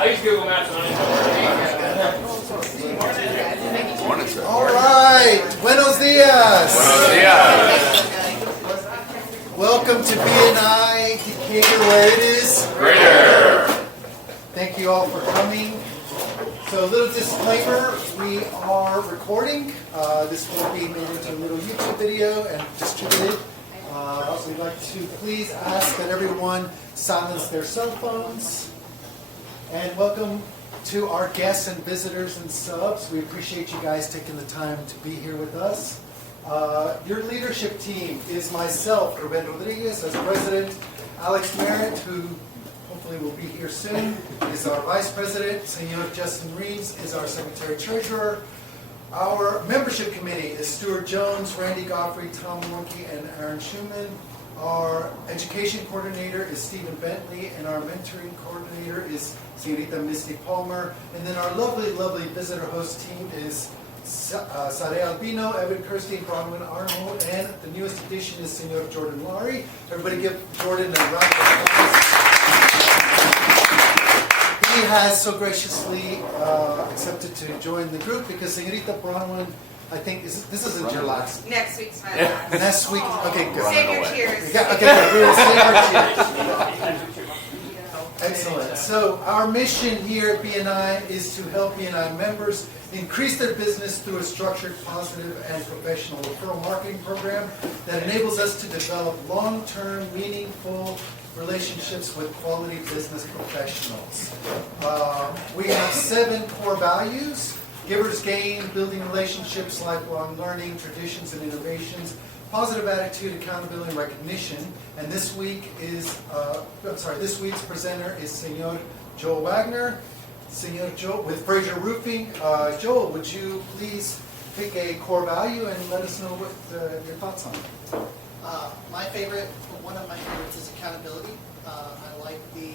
I use Google Maps on it. Morning, sir. All right, buenos dias. Buenos dias. Welcome to BNI Decatur, where it is Greater. Thank you all for coming. So a little disclaimer, we are recording. This will be made into a little YouTube video and distributed. We'd like to please ask that everyone silence their cell phones. And welcome to our guests and visitors and subs. We appreciate you guys taking the time to be here with us. Your leadership team is myself, Ruben Rodriguez, as president. Alex Merritt, who hopefully will be here soon, is our vice president. Senor Justin Reeves is our secretary-treasurer. Our membership committee is Stuart Jones, Randy Godfrey, Tom Monkey, and Aaron Schumann. Our education coordinator is Stephen Bentley, and our mentoring coordinator is Senorita Misty Palmer. And then our lovely, lovely visitor host team is Sade Albino, Evan Kirstein, Bronwyn Arnold, and the newest addition is Senor Jordan Laurie. Everybody give Jordan a round of applause. He has so graciously accepted to join the group because Senorita Bronwyn, I think, this isn't your last. Next week's my last. Next week, okay, good. Save your tears. Yeah, okay, good. We will save our tears. Excellent. So our mission here at BNI is to help BNI members increase their business through a structured, positive, and professional referral marketing program that enables us to develop long-term, meaningful relationships with quality business professionals. We have 7 core values: givers gain, building relationships, lifelong learning, traditions and innovations, positive attitude, accountability, and recognition. And this week is, this week's presenter is Senor Joel Waggoner. Senor Joel with Fraser Roofing. Joel, would you please pick a core value and let us know what your thoughts on it? My favorite, one of my favorites is accountability. I like the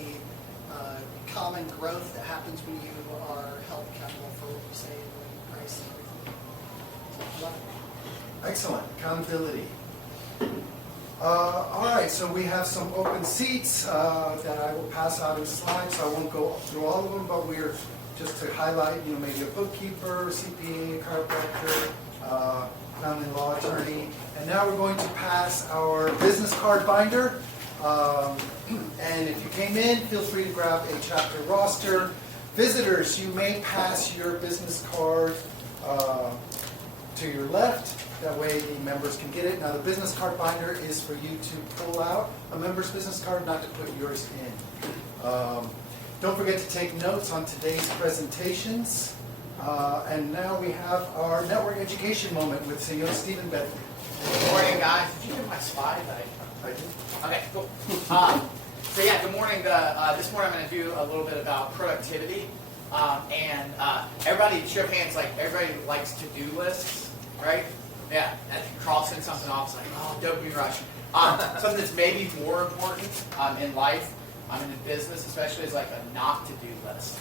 common growth that happens when you are held accountable for what you say and what you price and everything. Love it. Excellent. Accountability. All right, so we have some open seats that I will pass out in slides, so I won't go through all of them, but we're just to highlight, maybe a bookkeeper, CPA, chiropractor, family law attorney. And now we're going to pass our business card binder. And if you came in, feel free to grab a chapter roster. Visitors, you may pass your business card to your left. That way the members can get it. Now the business card binder is for you to pull out a member's business card, not to put yours in. Don't forget to take notes on today's presentations. And now we have our network education moment with Senor Stephen Bentley. Good morning, guys. Did you get my slide? I do. Okay, cool. Good morning. This morning I'm going to do a little bit about productivity. And everybody, show of hands, like everybody likes to-do lists, right? Yeah, and crossing something off, it's like, oh, dopamine rush. Something that's maybe more important in life, in business especially, is like a not-to-do list.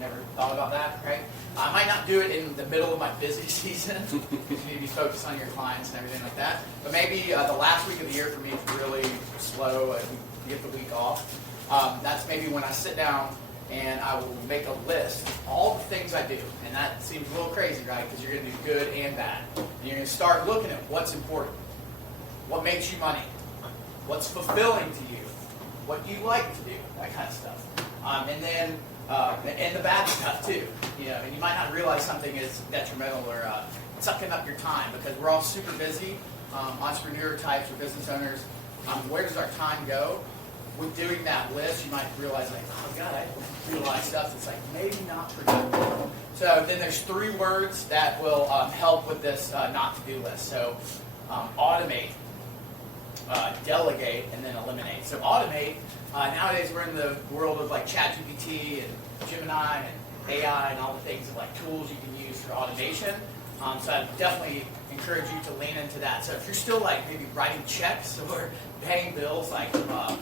Never thought about that, right? I might not do it in the middle of my busy season, because you need to be focused on your clients and everything like that. But maybe the last week of the year for me is really slow, and you get the week off. That's maybe when I sit down and I will make a list of all the things I do. And that seems a little crazy, right? Because you're going to do good and bad. And you're going to start looking at what's important. What makes you money? What's fulfilling to you? What do you like to do? That kind of stuff. And then and the bad stuff too. And you might not realize something is detrimental or sucking up your time, because we're all super busy, entrepreneur types or business owners. Where does our time go? With doing that list, you might realize, like, oh God, I realize stuff that's like maybe not productive. So then there's 3 words that will help with this not to do list. So automate, delegate, and then eliminate. So automate. Nowadays we're in the world of like ChatGPT and Gemini and AI and all the things of like tools you can use for automation. So I definitely encourage you to lean into that. So if you're still like maybe writing checks or paying bills like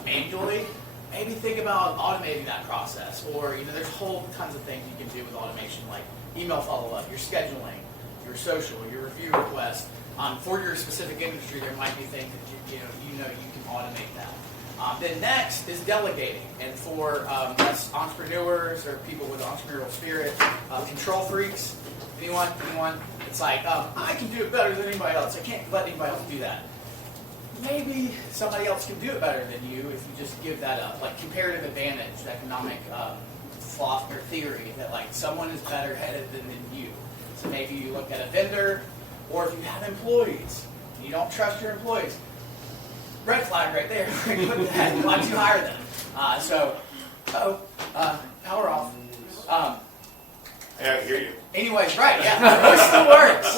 manually, maybe think about automating that process. Or there's whole tons of things you can do with automation, like email follow-up, your scheduling, your social, your review request. For your specific industry, there might be things that you can automate that. Then next is delegating, and for us entrepreneurs or people with entrepreneurial spirit, control freaks. Anyone? It's like, I can do it better than anybody else. I can't let anybody else do that. Maybe somebody else can do it better than you if you just give that up. Like comparative advantage, the economic thought or theory that like someone is better headed than you. So maybe you look at a vendor, or if you have employees, and you don't trust your employees. Red flag right there. Why don't you hire them? Power off. Yeah, I hear you. Anyways, right, yeah, it still works.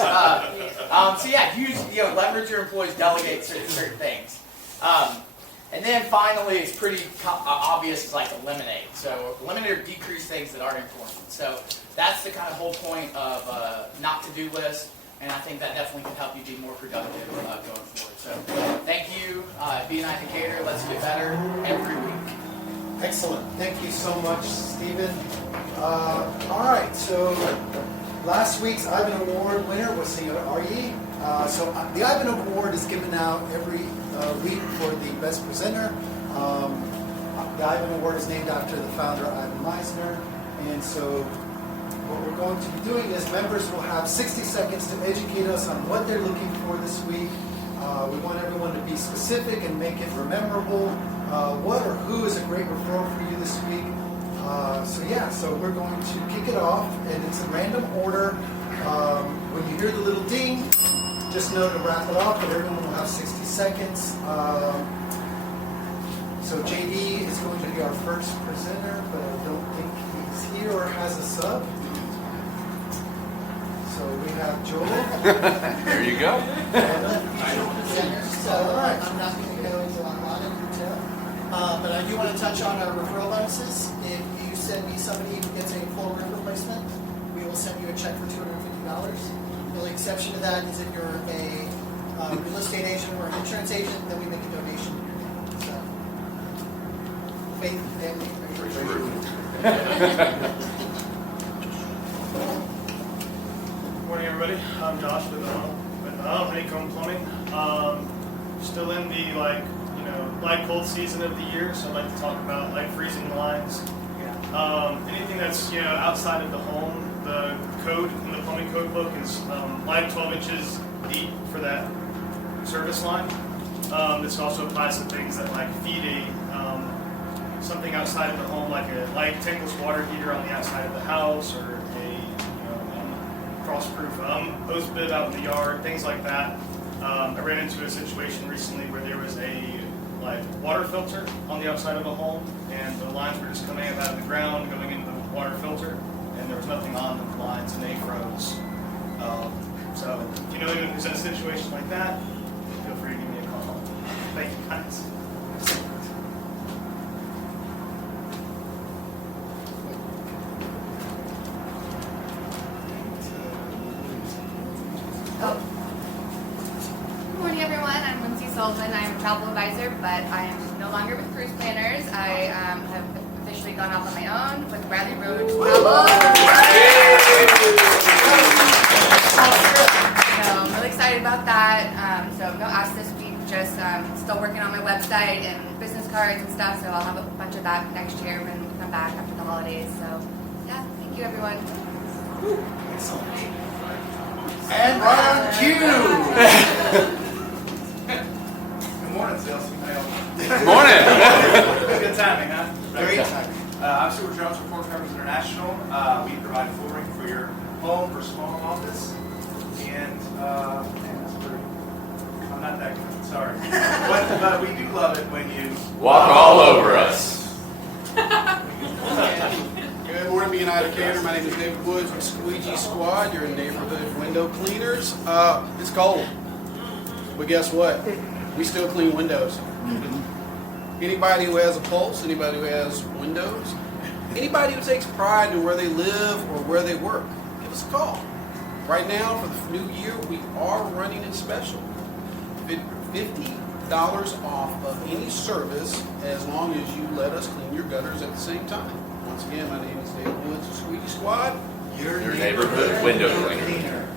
So yeah, leverage your employees, delegate certain things. And then finally, it's pretty obvious, it's like eliminate. So eliminate or decrease things that aren't important. So that's the kind of whole point of not to-do list. And I think that definitely can help you be more productive going forward. So thank you, BNI Decatur. Let's get better every week. Excellent. Thank you so much, Stephen. All right, so last week's Ivan Award winner was singer RE. So the Ivan Award is given out every week for the best presenter. The Ivan Award is named after the founder, Ivan Meisner. And so what we're going to be doing is members will have 60 seconds to educate us on what they're looking for this week. We want everyone to be specific and make it memorable. What or who is a great referral for you this week? So we're going to kick it off, and it's in random order. When you hear the little ding, just know to wrap it up, but everyone will have 60 seconds. So JD is going to be our first presenter, but I don't think he's here or has a sub. So we have Joel. There you go. So I'm not going to go into a lot of detail, but I do want to touch on our referral bonuses. If you send me somebody who gets a full roof replacement, we will send you a check for $250. The only exception to that is if you're a real estate agent or an insurance agent, then we make a donation. So, faith, family, Good morning, everybody. I'm Josh with Honeycomb Plumbing. Still in the light cold season of the year, so I'd like to talk about light freezing lines. Anything that's outside of the home. The code in the plumbing code book is light 12 inches deep for that service line. This also applies to things that feed something outside of the home, like a light tankless water heater on the outside of the house, or a cross-proof hose bib out in the yard, things like that. I ran into a situation recently where there was a water filter on the outside of a home, and the lines were just coming up out of the ground, going into the water filter, and there was nothing on the lines, and they froze. So if you know anyone who's in a situation like that, feel free to give me a call. Thank you, guys. Sullivan. I'm a travel advisor, but I am no longer with Cruise Planners. I have officially gone off on my own with Bradley Road Travel. So I'm really excited about that. So no ask this week, just still working on my website and business cards and stuff, so I'll have a bunch of that next year when we come back after the holidays. So yeah, thank you everyone. And round two. Good morning, Sales. Good morning. Good timing, huh? Great timing. I'm Stuart Jones from Four Covers International. We provide flooring for your home or small office. And I'm not that good, sorry. But we do love it when you Walk all over us. Good morning, BNI Decatur. My name is David Woods with Squeegee Squad, your neighborhood window cleaners. It's cold, but guess what? We still clean windows. Anybody who has a pulse, anybody who has windows, anybody who takes pride in where they live or where they work, give us a call. Right now, for the new year, we are running a special. $50 off of any service as long as you let us clean your gutters at the same time. Once again, my name is David Woods of Squeegee Squad. Your neighborhood window cleaner.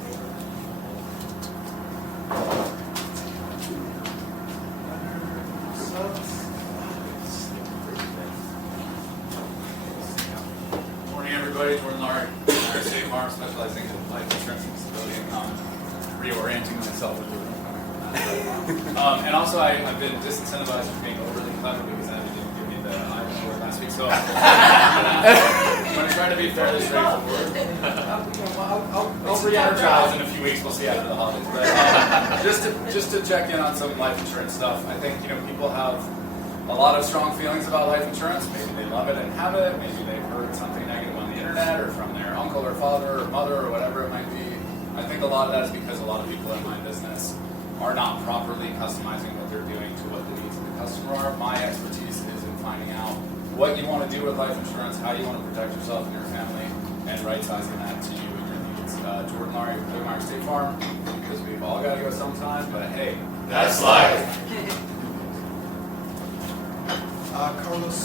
everybody. Jordan Laurie, State Farm, specializing in life insurance and disability income. Reorienting myself with and also, I've been disincentivized from being overly clever because I didn't give me the Irish word last week. So I'm going to try to be fairly straightforward. I'll re-energize in a few weeks. We'll see after the holidays. But just to check in on some life insurance stuff. I think people have a lot of strong feelings about life insurance. Maybe they love it and have it. Maybe they've heard something negative on the internet or from their uncle or father or mother or whatever it might be. I think a lot of that is because a lot of people in my business are not properly customizing what they're doing to what the needs of the customer are. My expertise is in finding out what you want to do with life insurance, how you want to protect yourself and your family, and right-sizing that to you and your needs. Jordan Laurie, Waggoner State Farm, because we've all got to go sometime, but hey, That's life. Carlos,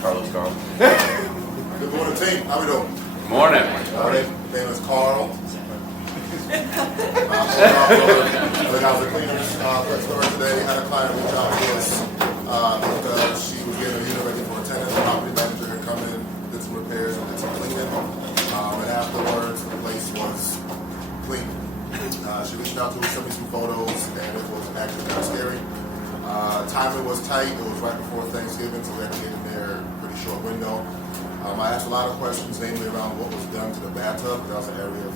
Carlos Carl. Good morning, team. How we doing? Morning. My name is Carl. I was a cleaner's store today. Had a client reach out to us because she was getting a unit ready for a tenant. The property manager had come in, did some repairs, and did some cleaning. And afterwards, the place was clean. She reached out to us, sent me some photos, and it was actually kind of scary. Timing was tight. It was right before Thanksgiving, so we had to get in there a pretty short window. I asked a lot of questions, namely around what was done to the bathtub. That was an area of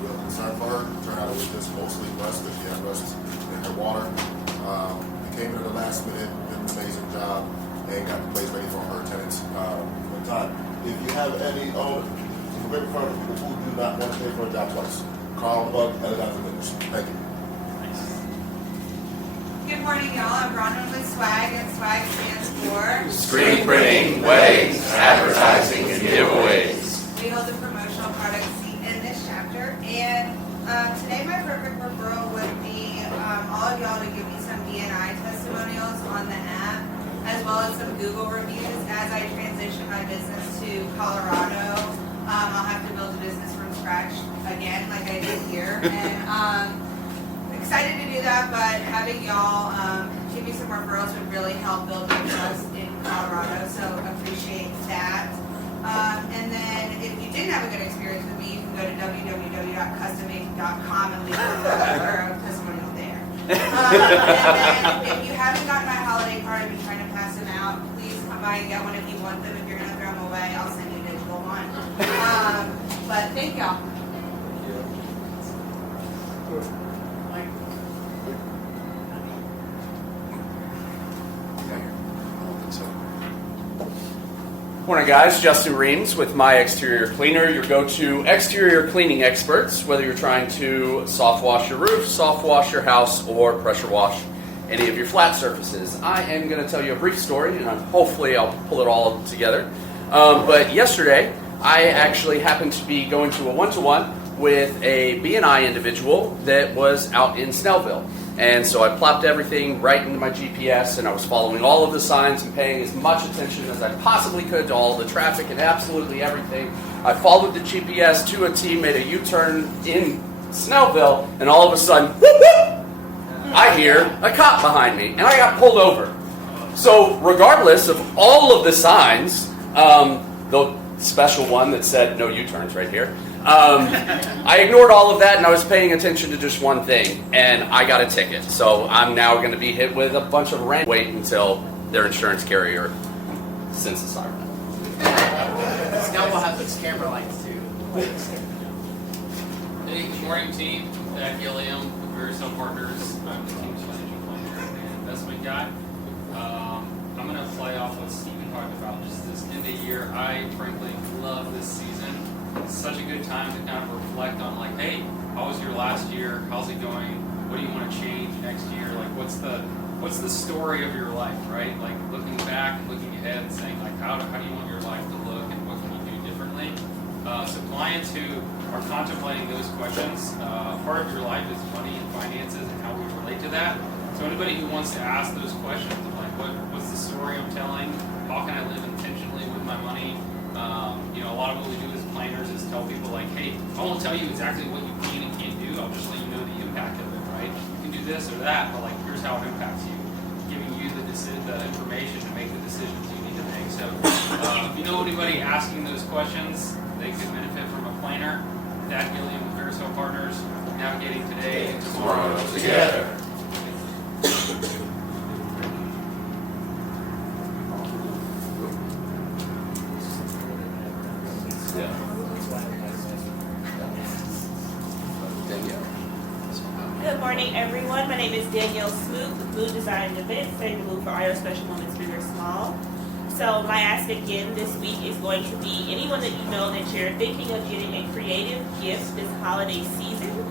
real concern for her. It turned out it was just mostly rust, because she had rust in her water. We came in at the last minute, did an amazing job, and got the place ready for her tenants in time. If you have any great referral people who do not want to pay for a job twice, call Bug at Thank you. Good morning, y'all. I'm Bronwyn with SWAG, and SWAG stands for Screen printing, weddings, advertising, and giveaways. We hold a promotional product in this chapter. And today my perfect referral would be all of y'all to give me some BNI testimonials on the app, as well as some Google reviews. As I transition my business to Colorado, I'll have to build a business from scratch again, like I did here. And excited to do that, but having y'all give me some referrals would really help build my trust in Colorado, so appreciate that. And then if you didn't have a good experience with me, you can go to www.customagent.com and leave a testimonial there. And then if you haven't gotten my holiday card and you're trying to pass them out, please come by and get one if you want them. If you're going to throw them away, I'll send you a digital one. But thank y'all. Morning, guys. Justin Reams with My Exterior Cleaner, your go-to exterior cleaning experts, whether you're trying to soft wash your roof, soft wash your house, or pressure wash any of your flat surfaces. I am going to tell you a brief story, and hopefully I'll pull it all together. But yesterday, I actually happened to be going to a one-to-one with a BNI individual that was out in Snellville. And so I plopped everything right into my GPS, and I was following all of the signs and paying as much attention as I possibly could to all the traffic and absolutely everything. I followed the GPS to a T, made a U-turn in Snellville, and all of a sudden, whoop, whoop, I hear a cop behind me, and I got pulled over. So regardless of all of the signs, the special one that said no U-turns right here, I ignored all of that, and I was paying attention to just one thing, and I got a ticket. So I'm now going to be hit with a bunch of rent. Wait until their insurance carrier sends a siren. Now we'll have those camera lights too. Hey, good morning, team. Zach Gilliam, Verisome Partners. I'm the team's financial planner and investment guy. I'm going to play off what Stephen talked about, just this end of year. I frankly love this season. It's such a good time to kind of reflect on, like, hey, how was your last year? How's it going? What do you want to change next year? Like, what's the story of your life, right? Like, looking back and looking ahead and saying, like, how do you want your life to look and what can you do differently? So clients who are contemplating those questions, part of your life is money and finances and how we relate to that. So anybody who wants to ask those questions of, like, what's the story I'm telling? How can I live intentionally with my money? A lot of what we do as planners is tell people, like, hey, I won't tell you exactly what you can I'm just letting you know the impact of it, right? You can do this or that, but like here's how it impacts you, giving you the information to make the decisions you need to make. So if you know anybody asking those questions, they could benefit from a planner. That Gilliam and Verso Partners, navigating today and tomorrow together. Good morning, everyone. My name is Danielle Smoot with Mood Design Events, setting the mood for all your special moments, big or small. So my ask again this week is going to be anyone that you know that you're thinking of getting a creative gift this holiday season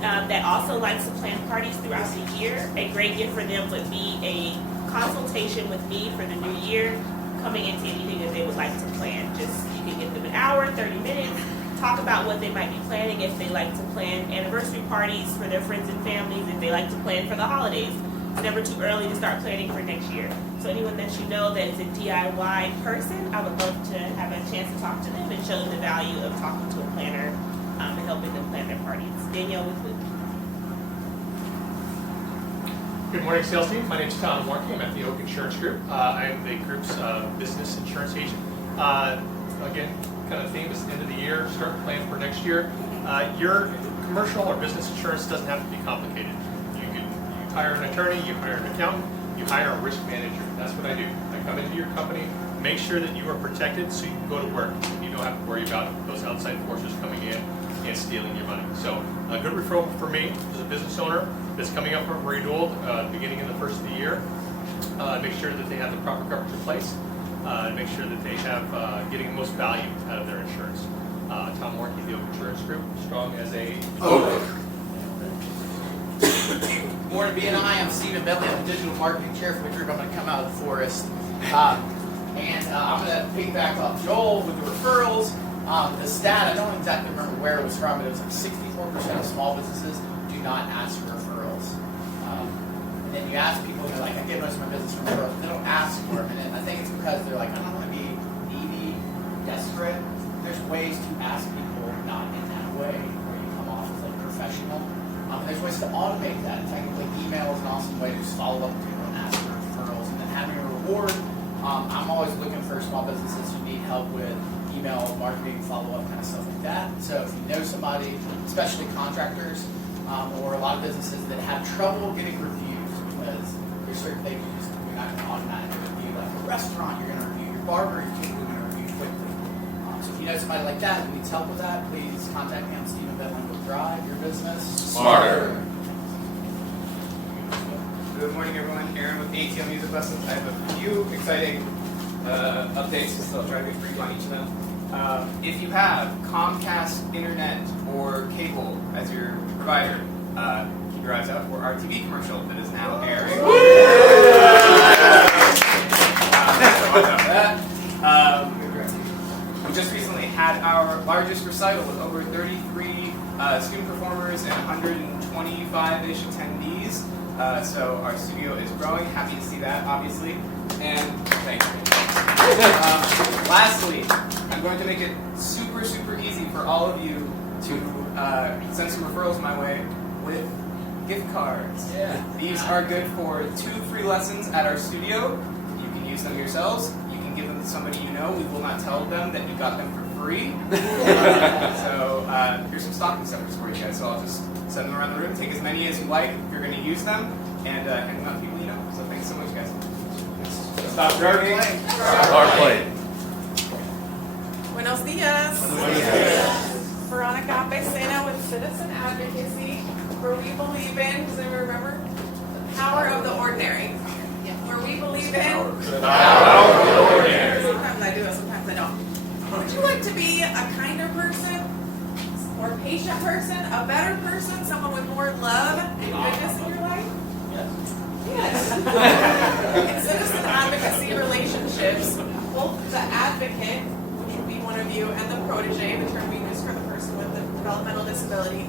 that also likes to plan parties throughout the year. A great gift for them would be a consultation with me for the new year, coming into anything that they would like to plan. Just you can give them an hour, 30 minutes. Talk about what they might be planning, if they like to plan anniversary parties for their friends and families, if they like to plan for the holidays. It's never too early to start planning for next year. So anyone that you know that is a DIY person, I would love to have a chance to talk to them and show them the value of talking to a planner and helping them plan their parties. Danielle with Luke. Good morning, sales team. My name is Tom Warnke. I'm at the Oak Insurance Group. I am the group's business insurance agent. Again, kind of theme is the end of the year, start to plan for next year. Your commercial or business insurance doesn't have to be complicated. You hire an attorney, you hire an accountant, you hire a risk manager. That's what I do. I come into your company, make sure that you are protected so you can go to work. You don't have to worry about those outside forces coming in and stealing your money. So a good referral for me as a business owner that's coming up for renewal beginning in the first of the year. Make sure that they have the proper coverage in place. Make sure that they have getting the most value out of their insurance. Tom Warnke, the Oak Insurance Group, strong as a oak. Good morning, BNI. I'm Stephen Bentley. I'm the digital marketing chair for the group. I'm going to come out of the forest. I'm going to piggyback off Joel with the referrals. The stat, I don't exactly remember where it was from, but it was like 64% of small businesses do not ask for referrals. And then you ask people, they're like, I get most of my business from referrals. They don't ask for them. And I think it's because they're like, I don't want to be needy, desperate. There's ways to ask people not in that way, where you come off as like professional. There's ways to automate that. Technically, email is an awesome way to just follow up with people and ask for referrals. And then having a reward. I'm always looking for small businesses who need help with email marketing, follow-up, kind of stuff like that. So if you know somebody, especially contractors, or a lot of businesses that have trouble getting reviews because there's certain things you're not going to automatically review, like a restaurant, you're going to review your barber, you're going to review quickly. So if you know somebody like that who needs help with that, please contact me on Stephen Bentley with Drive Your Business Smarter. Good morning, everyone. Aaron with ATL Music Lessons. I have a few exciting updates, so I'll try to be brief on each of them. If you have Comcast Internet or cable as your provider, keep your eyes out for our TV commercial that is now airing. We just recently had our largest recital with over 33 student performers and 125-ish attendees. So our studio is growing. Happy to see that, obviously. And thank you. Lastly, I'm going to make it super, super easy for all of you to send some referrals my way with gift cards. Yeah. These are good for 2 free lessons at our studio. You can use them yourselves. You can give them to somebody you know. We will not tell them that you got them for free. So here's some stocking stuffers for you guys. So I'll just send them around the room. Take as many as you like if you're going to use them, and hand them out to people you know. So thanks so much, guys. Stop driving. Start playing. Buenos dias. Veronica Pesena with Citizen Advocacy, where we believe in, does anyone remember? The power of the ordinary. Where we believe in the power of the ordinary. Sometimes I do it, sometimes I don't. Would you like to be a kinder person? More patient person? A better person? Someone with more love and goodness in your life? Yes. In citizen advocacy relationships, both the advocate, which would be one of you, and the protege, the term we use for the person with the developmental disability,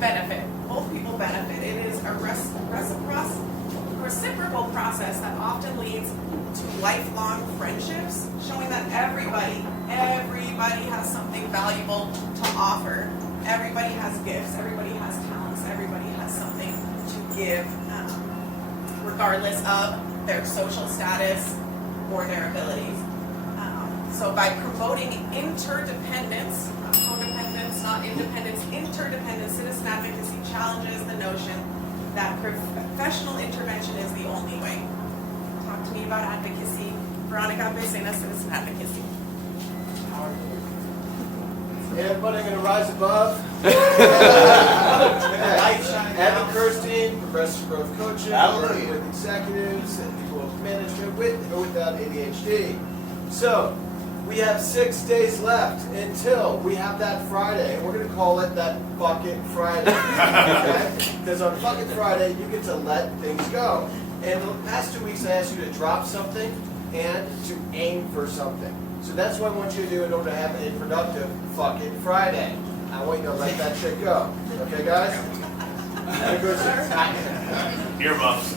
benefit. Both people benefit. It is a reciprocal process that often leads to lifelong friendships, showing that everybody has something valuable to offer. everybody has gifts, everybody has talents, everybody has something to give, regardless of their social status or their abilities. So by promoting interdependence, not codependence, not independence, interdependence, citizen advocacy challenges the notion that professional intervention is the only way. Talk to me about advocacy. Veronica Becena, citizen advocacy. Everybody gonna rise above. Evan Kirstein, Progressive Growth Coaching, working with executives and people with management with or without ADHD. So, we have 6 days left until we have that Friday, and we're gonna call it that Bucket Friday. Okay? Because on Bucket Friday, you get to let things go. And the past 2 weeks, I asked you to drop something and to aim for something. So that's what I want you to do in order to have a productive fucking Friday. I want you to let that shit go. Okay, guys? Earmuffs.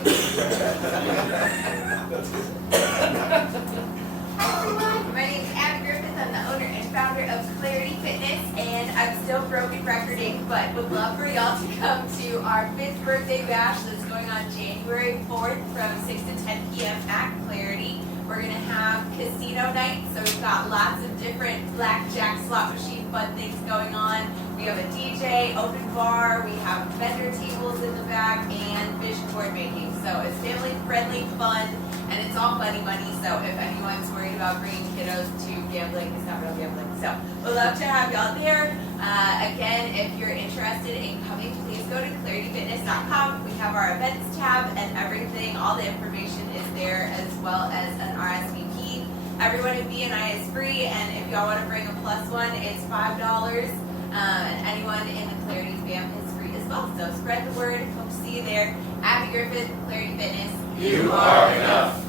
Hi everyone, my name is Abby Griffith. I'm the owner and founder of Clarity Fitness, and I'm still broken recording, but would love for y'all to come to our 5th birthday bash that's going on January 4th from 6 to 10 p.m. at Clarity. We're going to have casino night, so we've got lots of different blackjack, slot machine, fun things going on. We have a DJ, open bar, we have vendor tables in the back, and vision board making. So it's family friendly, fun, and it's all funny money. So if anyone's worried about bringing kiddos to gambling, it's not real gambling. So we'd love to have y'all there. Again, if you're interested in coming, please go to clarityfitness.com. We have our events tab and everything. All the information is there, as well as an RSVP. Everyone in BNI is free, and if y'all want to bring a +1, it's $5. And anyone in the Clarity fam is free as well. So spread the word. Hope to see you there. Abby Griffith, Clarity Fitness. You are enough.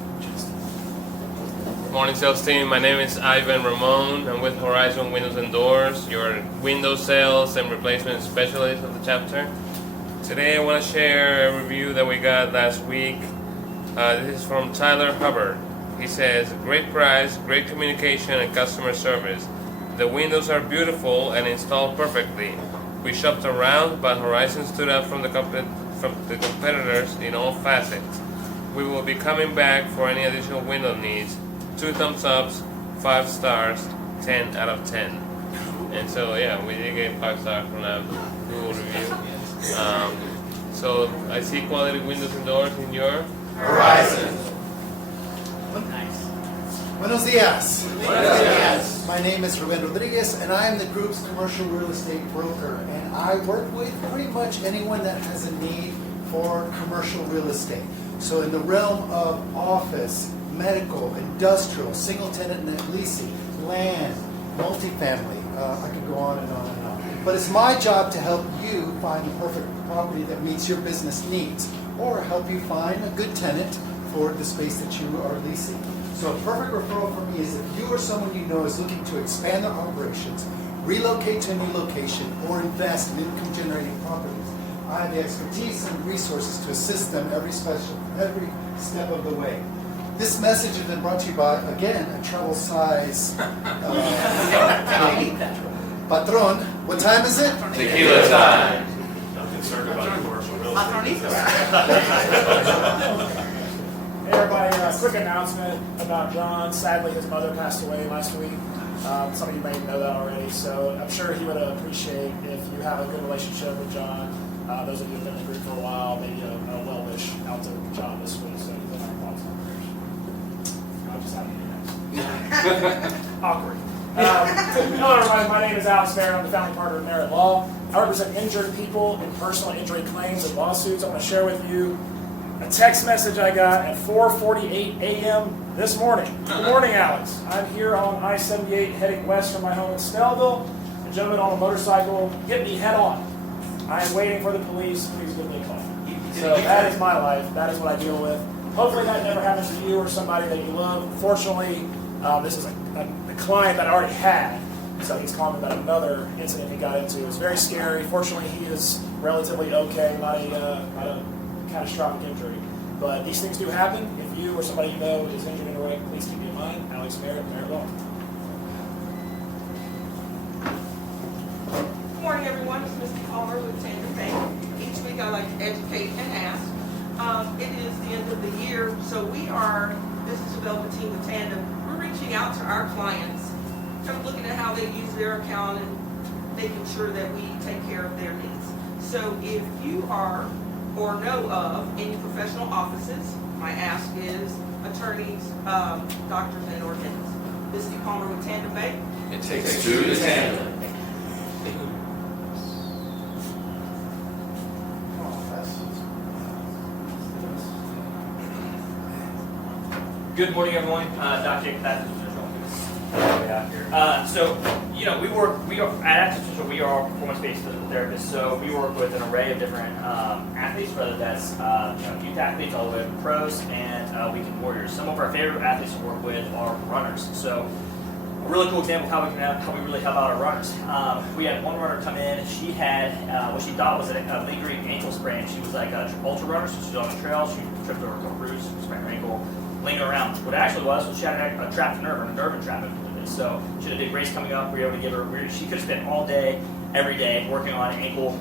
Morning sales team, my name is Ivan Ramon. I'm with Horizon Windows and Doors, your window sales and replacement specialist of the chapter. Today I want to share a review that we got last week. This is from Tyler Hubbard. He says, great price, great communication and customer service. The windows are beautiful and installed perfectly. We shopped around, but Horizon stood out from the competitors in all facets. We will be coming back for any additional window needs. 2 thumbs ups, 5 stars, 10 out of 10. And so yeah, we did get 5 stars from that Google review. So I see quality windows and doors in your Horizon. Nice. Buenos dias. Buenos dias. My name is Ruben Rodriguez, and I am the group's commercial real estate broker. And I work with pretty much anyone that has a need for commercial real estate. So in the realm of office, medical, industrial, single tenant net leasing, land, multifamily, I could go on and on and on. But it's my job to help you find the perfect property that meets your business needs, or help you find a good tenant for the space that you are leasing. So a perfect referral for me is if you or someone you know is looking to expand their operations, relocate to a new location, or invest in income-generating properties. I have the expertise and resources to assist them every step of the way. This message has been brought to you by, again, a travel size patron. What time is it? Tequila time. I'm concerned about commercial real Hey everybody, quick announcement about John. Sadly, his mother passed away last week. Some of you may know that already, so I'm sure he would appreciate if you have a good relationship with John. Those of you who have been in the group for a while, maybe a well wish out to John this week, so he's in our thoughts and prayers. I'm just happy to be next. Awkward. Hello everybody, my name is Alex Merritt. I'm the founding partner of Merritt Law. I represent injured people in personal injury claims and lawsuits. I want to share with you a text message I got at 4:48 a.m. this morning. Good morning, Alex. I'm here on I-78 heading west from my home in Snellville. A gentleman on a motorcycle hit me head on. I am waiting for the police. Please give me a call. So that is my life. That is what I deal with. Hopefully that never happens to you or somebody that you love. Fortunately, this is a client that I already had. So he's calling me about another incident he got into. It's very scary. Fortunately, he is relatively okay. Not a catastrophic injury. But these things do happen. If you or somebody you know is injured in a way, please keep me in mind. Alex Merritt, Merritt Law. Good morning, morning, everyone. It's Mr. Palmer with Tandem Bank. Each week I like to educate and ask. It is the end of the year, so we are, Business Development Team with Tandem, we're reaching out to our clients, kind of looking at how they use their account and making sure that we take care of their needs. So if you are or know of any professional offices, my ask is attorneys, doctors, and or dentists. Misty Palmer with Tandem Bank. It takes two to tango. Good morning, everyone. Dr. Decatur. So, we are at Active we are performance-based therapists. So we work with an array of different athletes, whether that's youth athletes all the way to pros and weekend warriors. Some of our favorite athletes to work with are runners. So a really cool example of how we really help out our runners. We had one runner come in. She had what she thought was a lingering ankle sprain. She was like an ultra runner, so she was on the trail. She tripped over a bruise, sprained her ankle, lingered around. What it actually was she had a trapped nerve, a nerve entrapment. So she had a big race coming up. We were able to give her. She could have spent all day, every day, working on ankle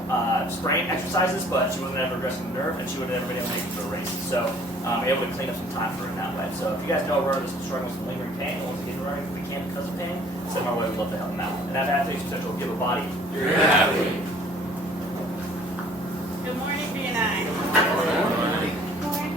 sprain exercises, but she wasn't ever addressing the nerve, and she would have never been able to make it to a race. So we were able to clean up some time for her in that way. So if you guys know a runner that's struggling with some lingering pain, or wants to get running if we can because of pain, send them our way. We'd love to help them out. And that athlete's potential give a body. You're an athlete. Good morning, BNI. Good morning.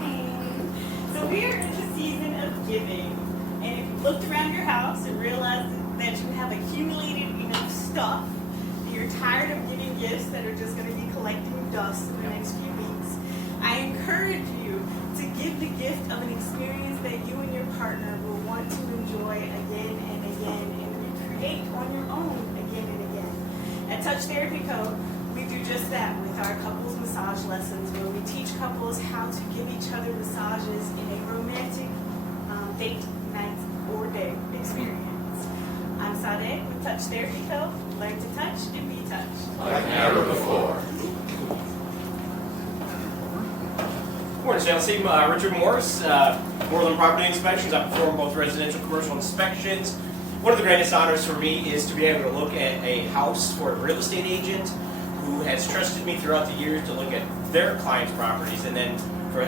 So we are in the season of giving. And if you looked around your house and realized that you have accumulated enough stuff, and you're tired of giving gifts that are just going to be collecting dust in the next few weeks, I encourage you to give the gift of an experience that you and your partner will want to enjoy again and again and recreate on your own again and again. At Touch Therapy Co., we do just that with our couples massage lessons, where we teach couples how to give each other massages in a romantic date, night, or day experience. I'm Sade with Touch Therapy Co. Learn to touch and be touched. Like never before. Good morning, sales team. Richard Morris, Moreland Property Inspections. I perform both residential and commercial inspections. One of the greatest honors for me is to be able to look at a house for a real estate agent who has trusted me throughout the years to look at their clients' properties, and then for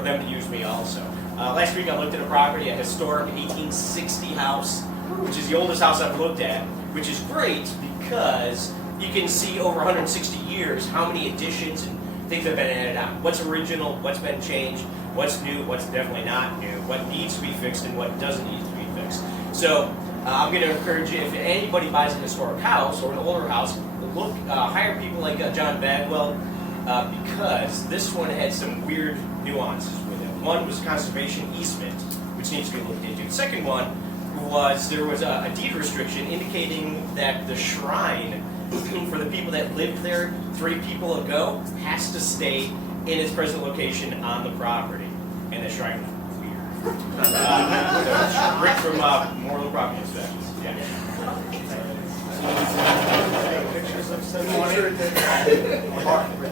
them to use me also. Last week I looked at a property, a historic 1860 house, which is the oldest house I've looked at, which is great because you can see over 160 years how many additions and things have been added on. What's original, what's been changed, what's new, what's definitely not new, what needs to be fixed and what doesn't need to be fixed. So I'm going to encourage you, if anybody buys a historic house or an older house, hire people like John Bagwell, because this one had some weird nuances with it. One was conservation easement, which needs to be looked into. The second one was there was a deed restriction indicating that the shrine for the people that lived there 3 people ago has to stay in its present location on the property. And the shrine was weird. Rick from Moreland Property Inspections. Yeah.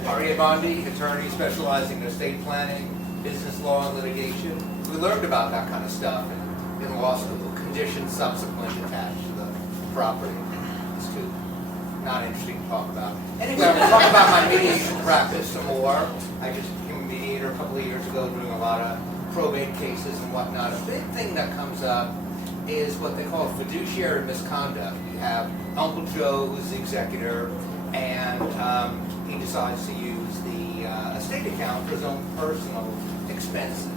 Aria Bondi, attorney specializing in estate planning, business law, and litigation. We learned about that kind of stuff in law school, conditions subsequent attached to the property. It's too not interesting to talk about. Anyway, I'm going to talk about my mediation practice some more. I just became a mediator a couple of years ago doing a lot of probate cases and whatnot. A big thing that comes up is what they call fiduciary misconduct. You have Uncle Joe, who's the executor, and he decides to use the estate account for his own personal expenses,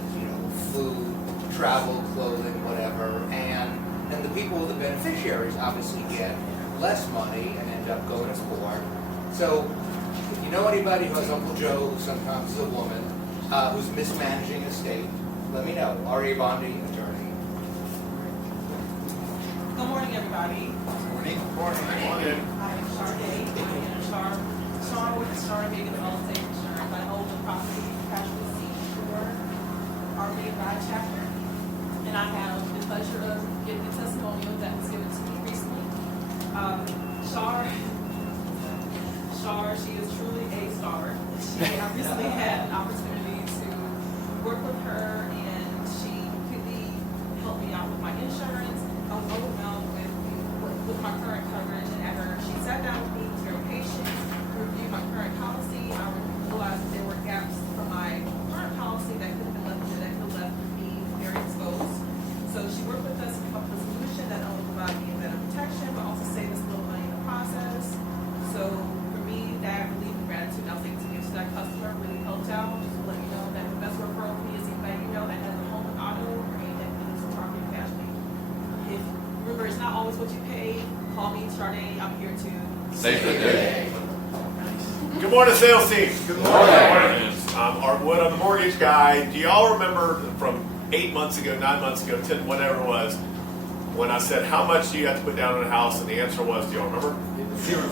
food, travel, clothing, whatever, and the people, the beneficiaries, obviously get less money and end up going to court. So if you know anybody who has Uncle Joe, who sometimes is a woman, who's mismanaging estate, let me know. Aria Bondi, attorney. Good morning, everybody. Morning. Morning. I am Sade. I am Star with Star Vegan Real Estate Insurance. I hold the property casualty for our BNI chapter, and I have the pleasure of giving a testimonial that was given to me recently. Shar, she is truly a star. I recently had an opportunity to work with her, and she quickly helped me out with my insurance. I was overwhelmed with my current coverage, and after she sat down with me, was very information, review my current policy. I realized that there were gaps from my current policy that could have left me very exposed. So she worked with us to come up with a solution that not only provided me better protection, but also saved us a little money in the process. So for me, that relief and gratitude I was able to give to that customer really helped out. Just to let you know that the best referral for me is anybody you know that has a home and auto or any that needs property and casualty. If remember, it's not always what you pay. Call me, Charday. I'm here to Save the day. Good morning, sales team. Good morning. I'm Art Wood. I'm the mortgage guy. Do y'all remember from 8 months ago, 9 months ago, 10, whatever it was, when I said, how much do you have to put down on a house? And the answer was, do y'all remember? Zero.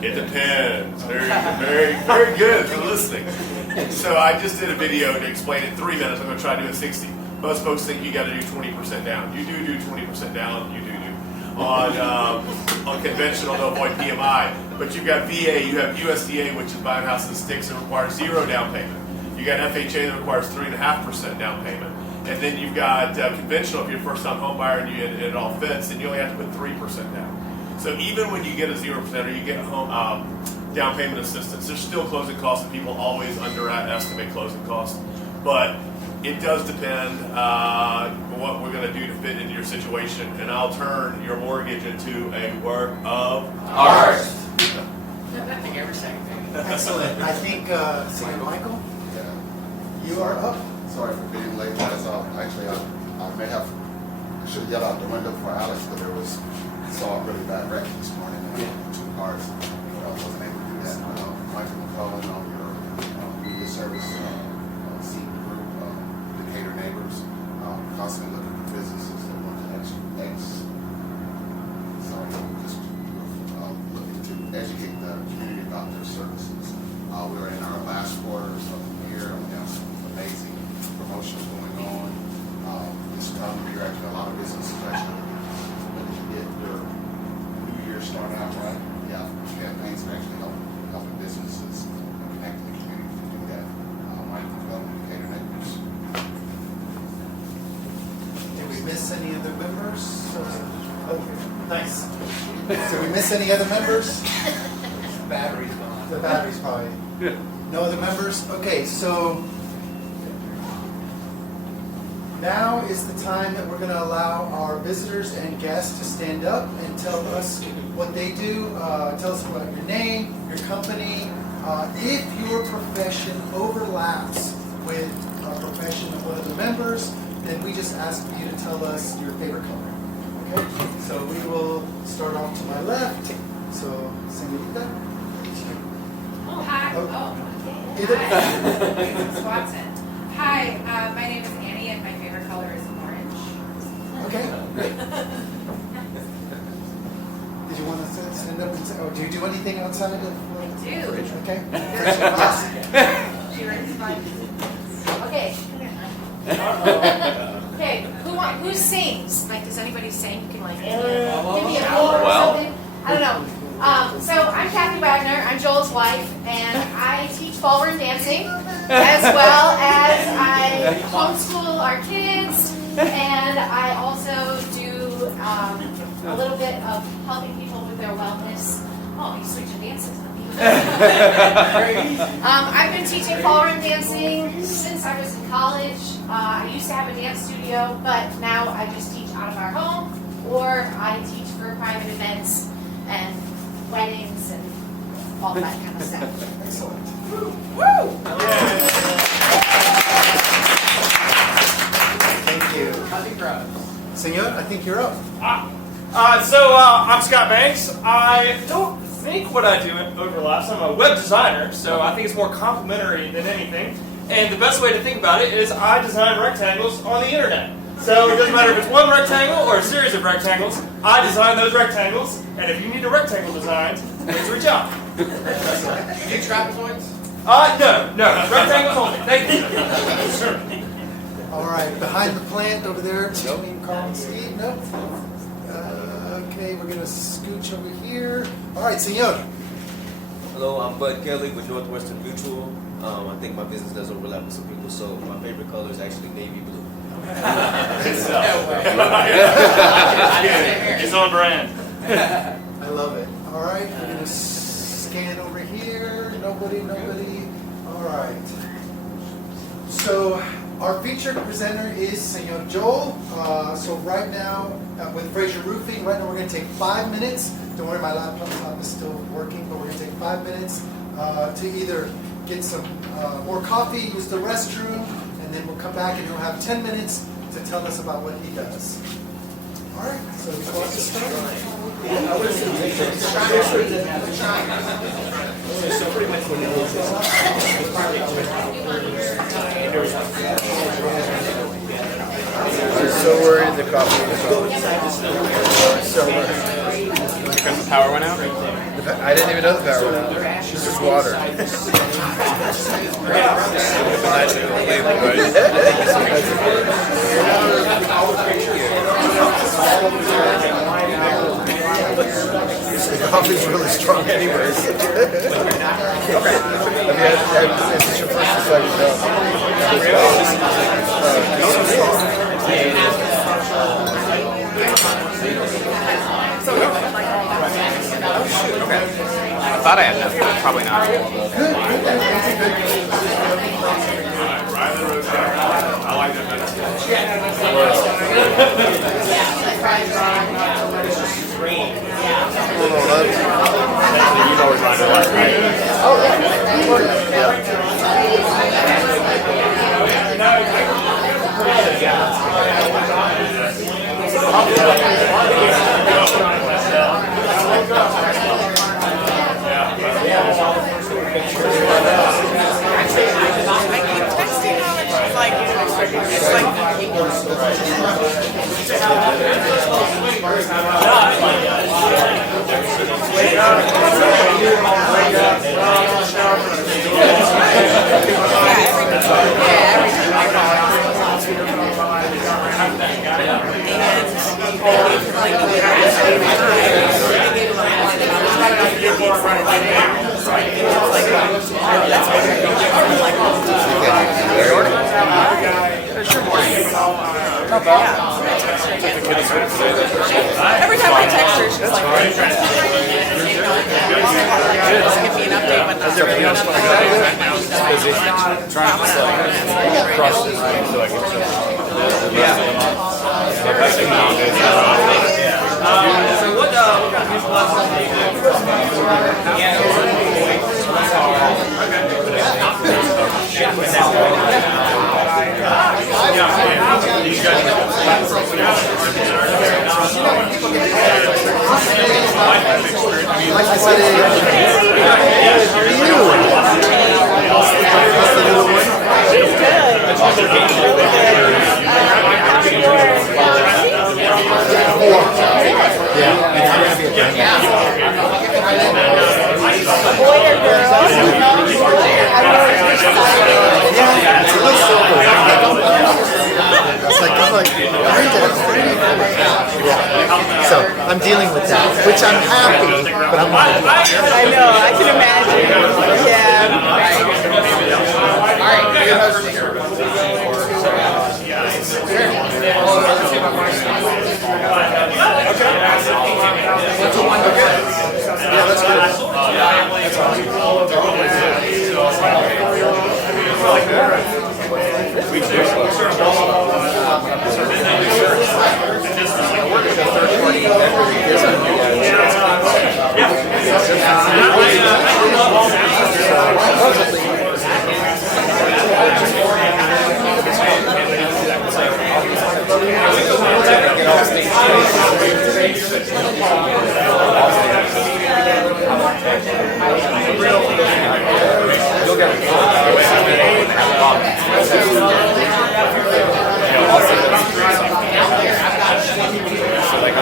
It depends. Very good for listening. So I just did a video to explain it in 3 minutes. I'm going to try to do it in 60. Most folks think you got to do 20% down. You do 20% down. You do on conventional to avoid PMI. But you've got VA, you have USDA, which is buying houses and sticks, that requires 0 down payment. You got FHA that requires 3.5% down payment. And then you've got conventional, if you're a first-time home buyer and it all fits, then you only have to put 3% down. So even when you get a 0% or you get a home down payment assistance, there's still closing costs, and people always underestimate closing costs. But it does depend what we're going to do to fit into your situation, and I'll turn your mortgage into a work of art. Nothing ever second. Excellent. I think, Michael, you are up. Sorry for being late, guys. Actually, I should have yelled out the window for Alex, but saw a really bad wreck this morning. 2 cars. I wasn't able to do that. Michael McCullen on your media service, seat group, Decatur neighbors, constantly looking for businesses that want to exit. So just looking to educate the community about their services. We're in our last quarter of the year. We have some amazing promotions going on. This time of year, actually, a lot of businesses actually looking to get their new year started out right. Yeah, campaigns are actually helping businesses and connecting the community to do that. Mike McCullen, Decatur neighbors. Did we miss any other members? Okay, nice. Did we miss any other members? Battery's gone. The battery's probably. No other members? Okay, so now is the time that we're going to allow our visitors and guests to stand up and tell us what they do. Tell us about your name, your company. If your profession overlaps with a profession of one of the members, then we just ask you to tell us your favorite color. Okay? So we will start off to my left. So, Senorita. Oh, hi. Oh. Okay. Hi. Watson. Hi, my name is Annie, and my favorite color is orange. Okay, great. Did you want to stand up and say, do you do anything outside of I do. Okay. She ready to find. Okay, come here, hon. Okay, who sings? Like, does anybody sing? You can like give me a quote or something. I don't know. So I'm Kathy Waggoner. I'm Joel's wife, and I teach ballroom dancing as well as I homeschool our kids, and I also do a little bit of helping people with their wellness. Oh, you switching dances. I've been teaching ballroom dancing since I was in college. I used to have a dance studio, but now I just teach out of our home, or I teach for private events and weddings and all that kind of stuff. Excellent. Woo! Thank you. Senor, I think you're up. I'm Scott Banks. I don't think what I do overlaps. I'm a web designer, so I think it's more complementary than anything. And the best way to think about it is I design rectangles on the internet. So it doesn't matter if it's one rectangle or a series of rectangles, I design those rectangles, and if you need a rectangle designed, please reach out. You do trapezoids? No. Rectangles only. Thank you. All right, behind the plant over there between Carl and Steve. No. Okay, we're going to scooch over here. All right, senor. Hello, I'm Bud Kelly with Northwestern Mutual. I think my business does overlap with some people, so my favorite color is actually navy blue. It's on brand. I love it. All right, we're going to Nobody. All right. So our featured presenter is Senor Joel. So right now, with Fraser Roofing, right now we're going to take 5 minutes. Don't worry, my laptop is still working, but we're going to take 5 minutes to either get some more coffee, use the restroom, and then we'll come back and he'll have 10 minutes to tell us about what he does. All right, so we go to start. So pretty much what it is. So we're in the coffee. So because the power went out? I didn't even know the power went out. This is water. The coffee's really strong anyways. Is this your first or second cup? I thought I had enough, but probably not. I like that better. You've always liked it, right? Oh, yeah. Every time I text her, she's like, just give me an update when How's everything else going? Just busy. Trying to just cross this thing so I can show So what kind of musical lessons do Like I said, so I'm dealing with that, which I'm happy, but I'm not. I know, I can imagine. Yeah, that's So like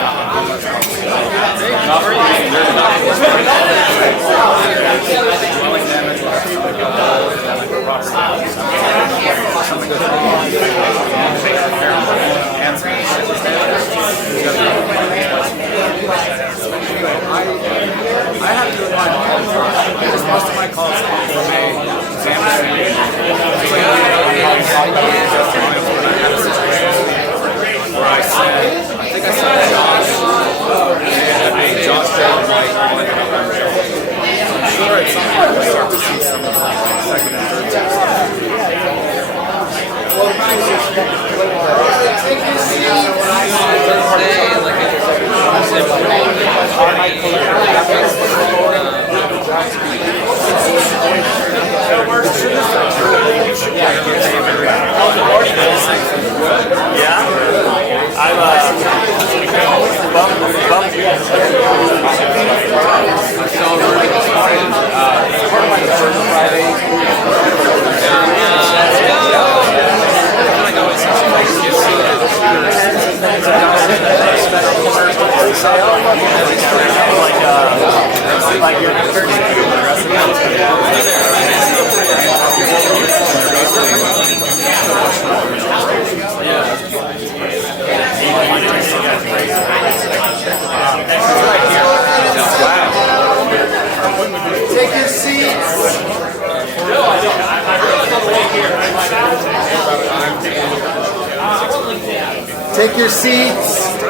Take your seats. We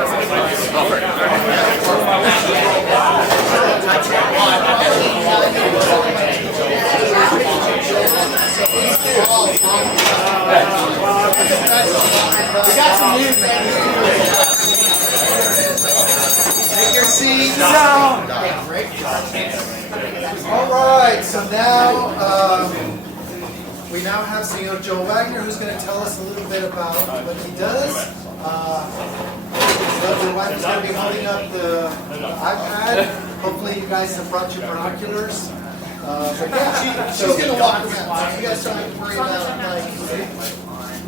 got some news, man. Take your seats. All right, so now we now have CEO Joe Waggoner, who's going to tell us a little bit about what he does. Joe Waggoner's going to be holding up the iPad. Hopefully, you guys have brought your binoculars. But yeah, she's going to walk around. So you guys don't have to worry about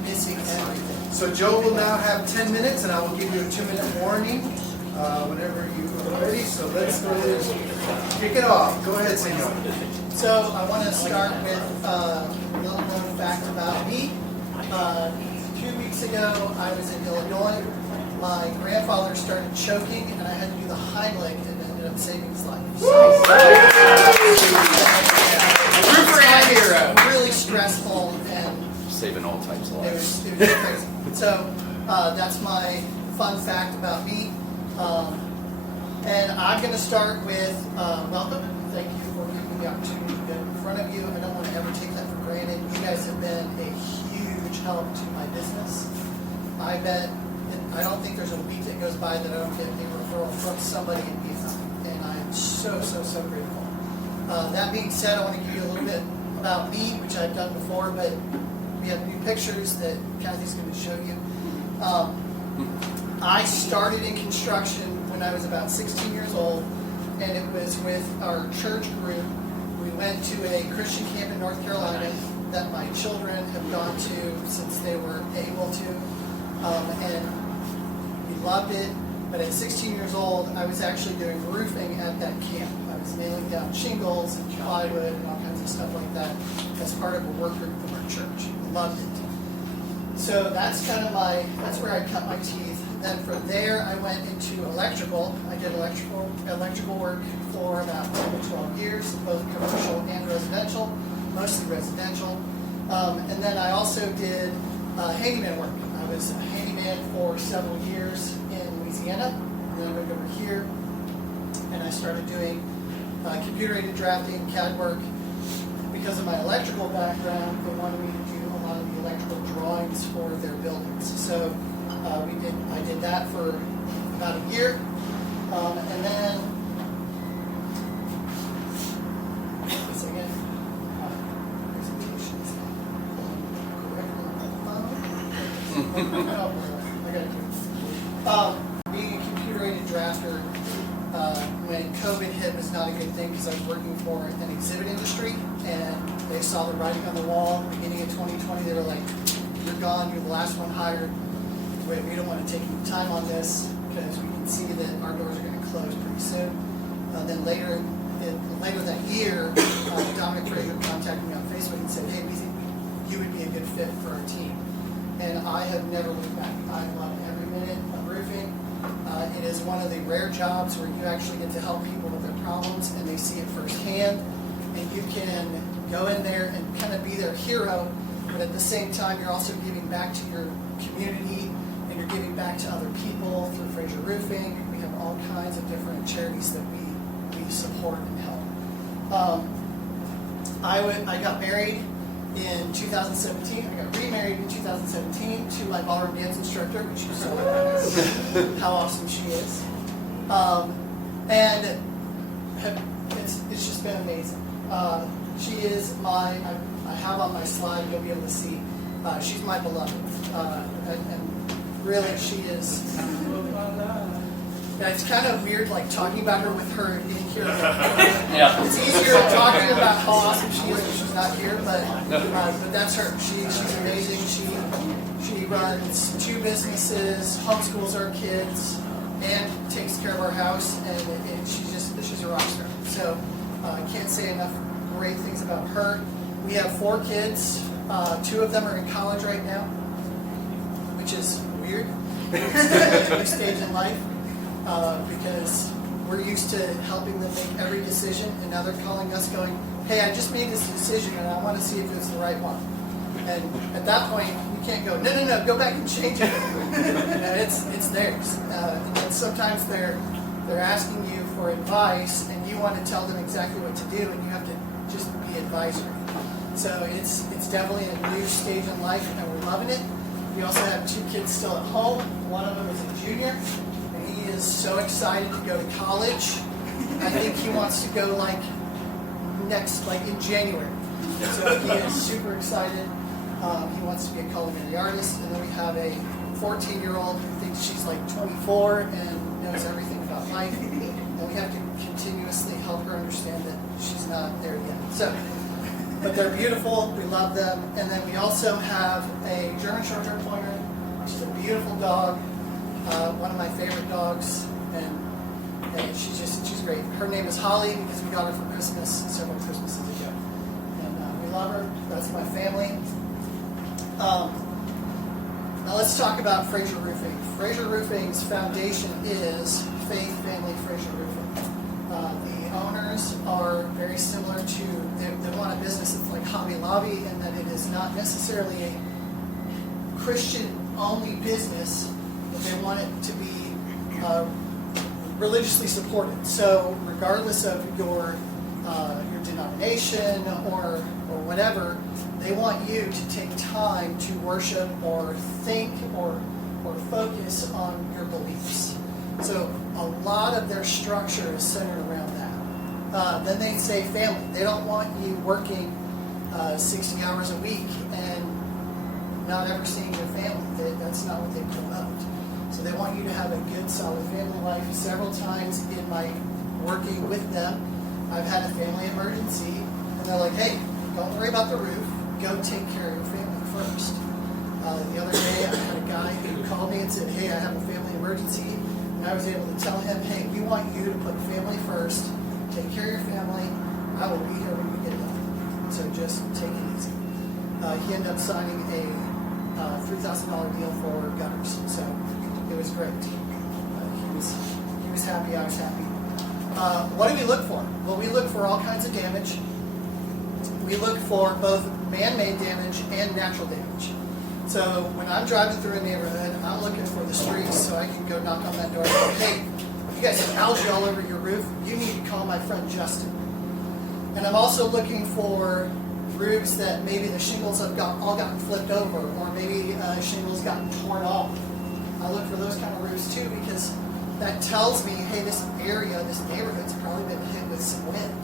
missing anything. So Joe will now have 10 minutes, and I will give you a 2-minute warning whenever you are ready. So let's go ahead and kick it off. Go ahead, Senor. So I want to start with a little known fact about me. 2 weeks ago, I was in Illinois. My grandfather started choking, and I had to do the Heimlich, and ended up saving his life. Roofer and a hero. Really stressful, and Saving all types of it lives. was crazy. So that's my fun fact about me. And I'm going to start with welcome. Thank you for giving me the opportunity to get in front of you. I don't want to ever take that for granted. You guys have been a huge help to my business. I don't think there's a week that goes by that I don't get a referral from somebody in business, and I am so grateful. That being said, I want to give you a little bit about me, which I've done before, but we have new pictures that Kathy's going to show you. I started in construction when I was about 16 years old, and it was with our church group. We went to a Christian camp in North Carolina that my children have gone to since they were able to, and we loved it. But at 16 years old, I was actually doing roofing at that camp. I was nailing down shingles and plywood and all kinds of stuff like that as part of a work group of our church. Loved it. So that's kind of that's where I cut my teeth. Then from there, I went into electrical. I did electrical work for about 10 to 12 years, both commercial and residential, mostly residential. And then I also did handyman work. I was a handyman for several years in Louisiana. And then I moved over here, and I started doing computer-aided drafting, CAD work. Because of my electrical background, they wanted me to do a lot of the electrical drawings for their buildings. So I did that for about a year, and then once again, presentations being a computer-aided drafter when COVID hit was not a good thing because I was working for an exhibit industry, and they saw the writing on the wall. Beginning of 2020, they were like, "You're gone. You're the last one hired. We don't want to take any time on this because we can see that our doors are going to close pretty soon." Then later that year, Dominic Fraser contacted me on Facebook and said, "Hey, we think you would be a good fit for our team." And I have never looked back. I love every minute of roofing. It is one of the rare jobs where you actually get to help people with their problems and they see it firsthand. And you can go in there and kind of be their hero, but at the same time, you're also giving back to your community and you're giving back to other people through Fraser Roofing. We have all kinds of different charities that we support and help. I got married in 2017. I got remarried in 2017 to my ballroom dance instructor, which you saw how awesome she is. And it's just been amazing. She is I have on my slide, you'll be able to see, she's my beloved. And really, she is. And it's kind of weird, like talking about her with her in here. Yeah. It's easier talking about how awesome she is when she's not here, but that's her. She's amazing. She runs 2 businesses, homeschools our kids, and takes care of our house. And she's a rock star. So I can't say enough great things about her. We have 4 kids. 2 of them are in college right now, which is weird. It's a new stage in life. Because we're used to helping them make every decision, and now they're calling us going, "Hey, I just made this decision and I want to see if it's the right one." And at that point, you can't go, no, go back and change it. It's theirs. And sometimes they're asking you for advice, and you want to tell them exactly what to do, and you have to just be advisory. So it's definitely a new stage in life, and we're loving it. We also have 2 kids still at home. One of them is a junior, and he is so excited to go to college. I think he wants to go like in January. So he is super excited. He wants to be a culinary artist. And then we have a 14-year-old who thinks she's like 24 and knows everything about life. And we have to continuously help her understand that she's not there yet. So, but they're beautiful. We love them. And then we also have a German Short-Hair Pointer, which is a beautiful dog, one of my favorite dogs. And she's great. Her name is Holly because we got her for Christmas several Christmases ago. And we love her. That's my family. Now let's talk about Fraser Roofing. Fraser Roofing's foundation is Faith Family Fraser Roofing. The owners are very similar to, they want a business that's like Hobby Lobby, in that it is not necessarily a Christian-only business, but they want it to be religiously supported. So regardless of your denomination or whatever, they want you to take time to worship or think or focus on your beliefs. So a lot of their structure is centered around that. Then they say family. They don't want you working 60 hours a week and not ever seeing your family. That's not what they promote. So they want you to have a good, solid family life. Several times in my working with them, I've had a family emergency, and they're like, hey, don't worry about the roof. Go take care of your family first. The other day, I had a guy who called me and said, hey, I have a family emergency. And I was able to tell him, hey, we want you to put family first. Take care of your family. I will be here when we get done. So just take it easy. He ended up signing a $3,000 deal for gutters. So it was great. He was happy, I was happy. What do we look for? Well, we look for all kinds of damage. We look for both man-made damage and natural damage. So when I'm driving through a neighborhood, I'm looking for the streets so I can go knock on that door and say, hey, you guys have algae all over your roof. You need to call my friend Justin. And I'm also looking for roofs that maybe the shingles have all gotten flipped over, or maybe shingles gotten torn off. I look for those kind of roofs too, because that tells me, hey, this area, this neighborhood's probably been hit with some wind.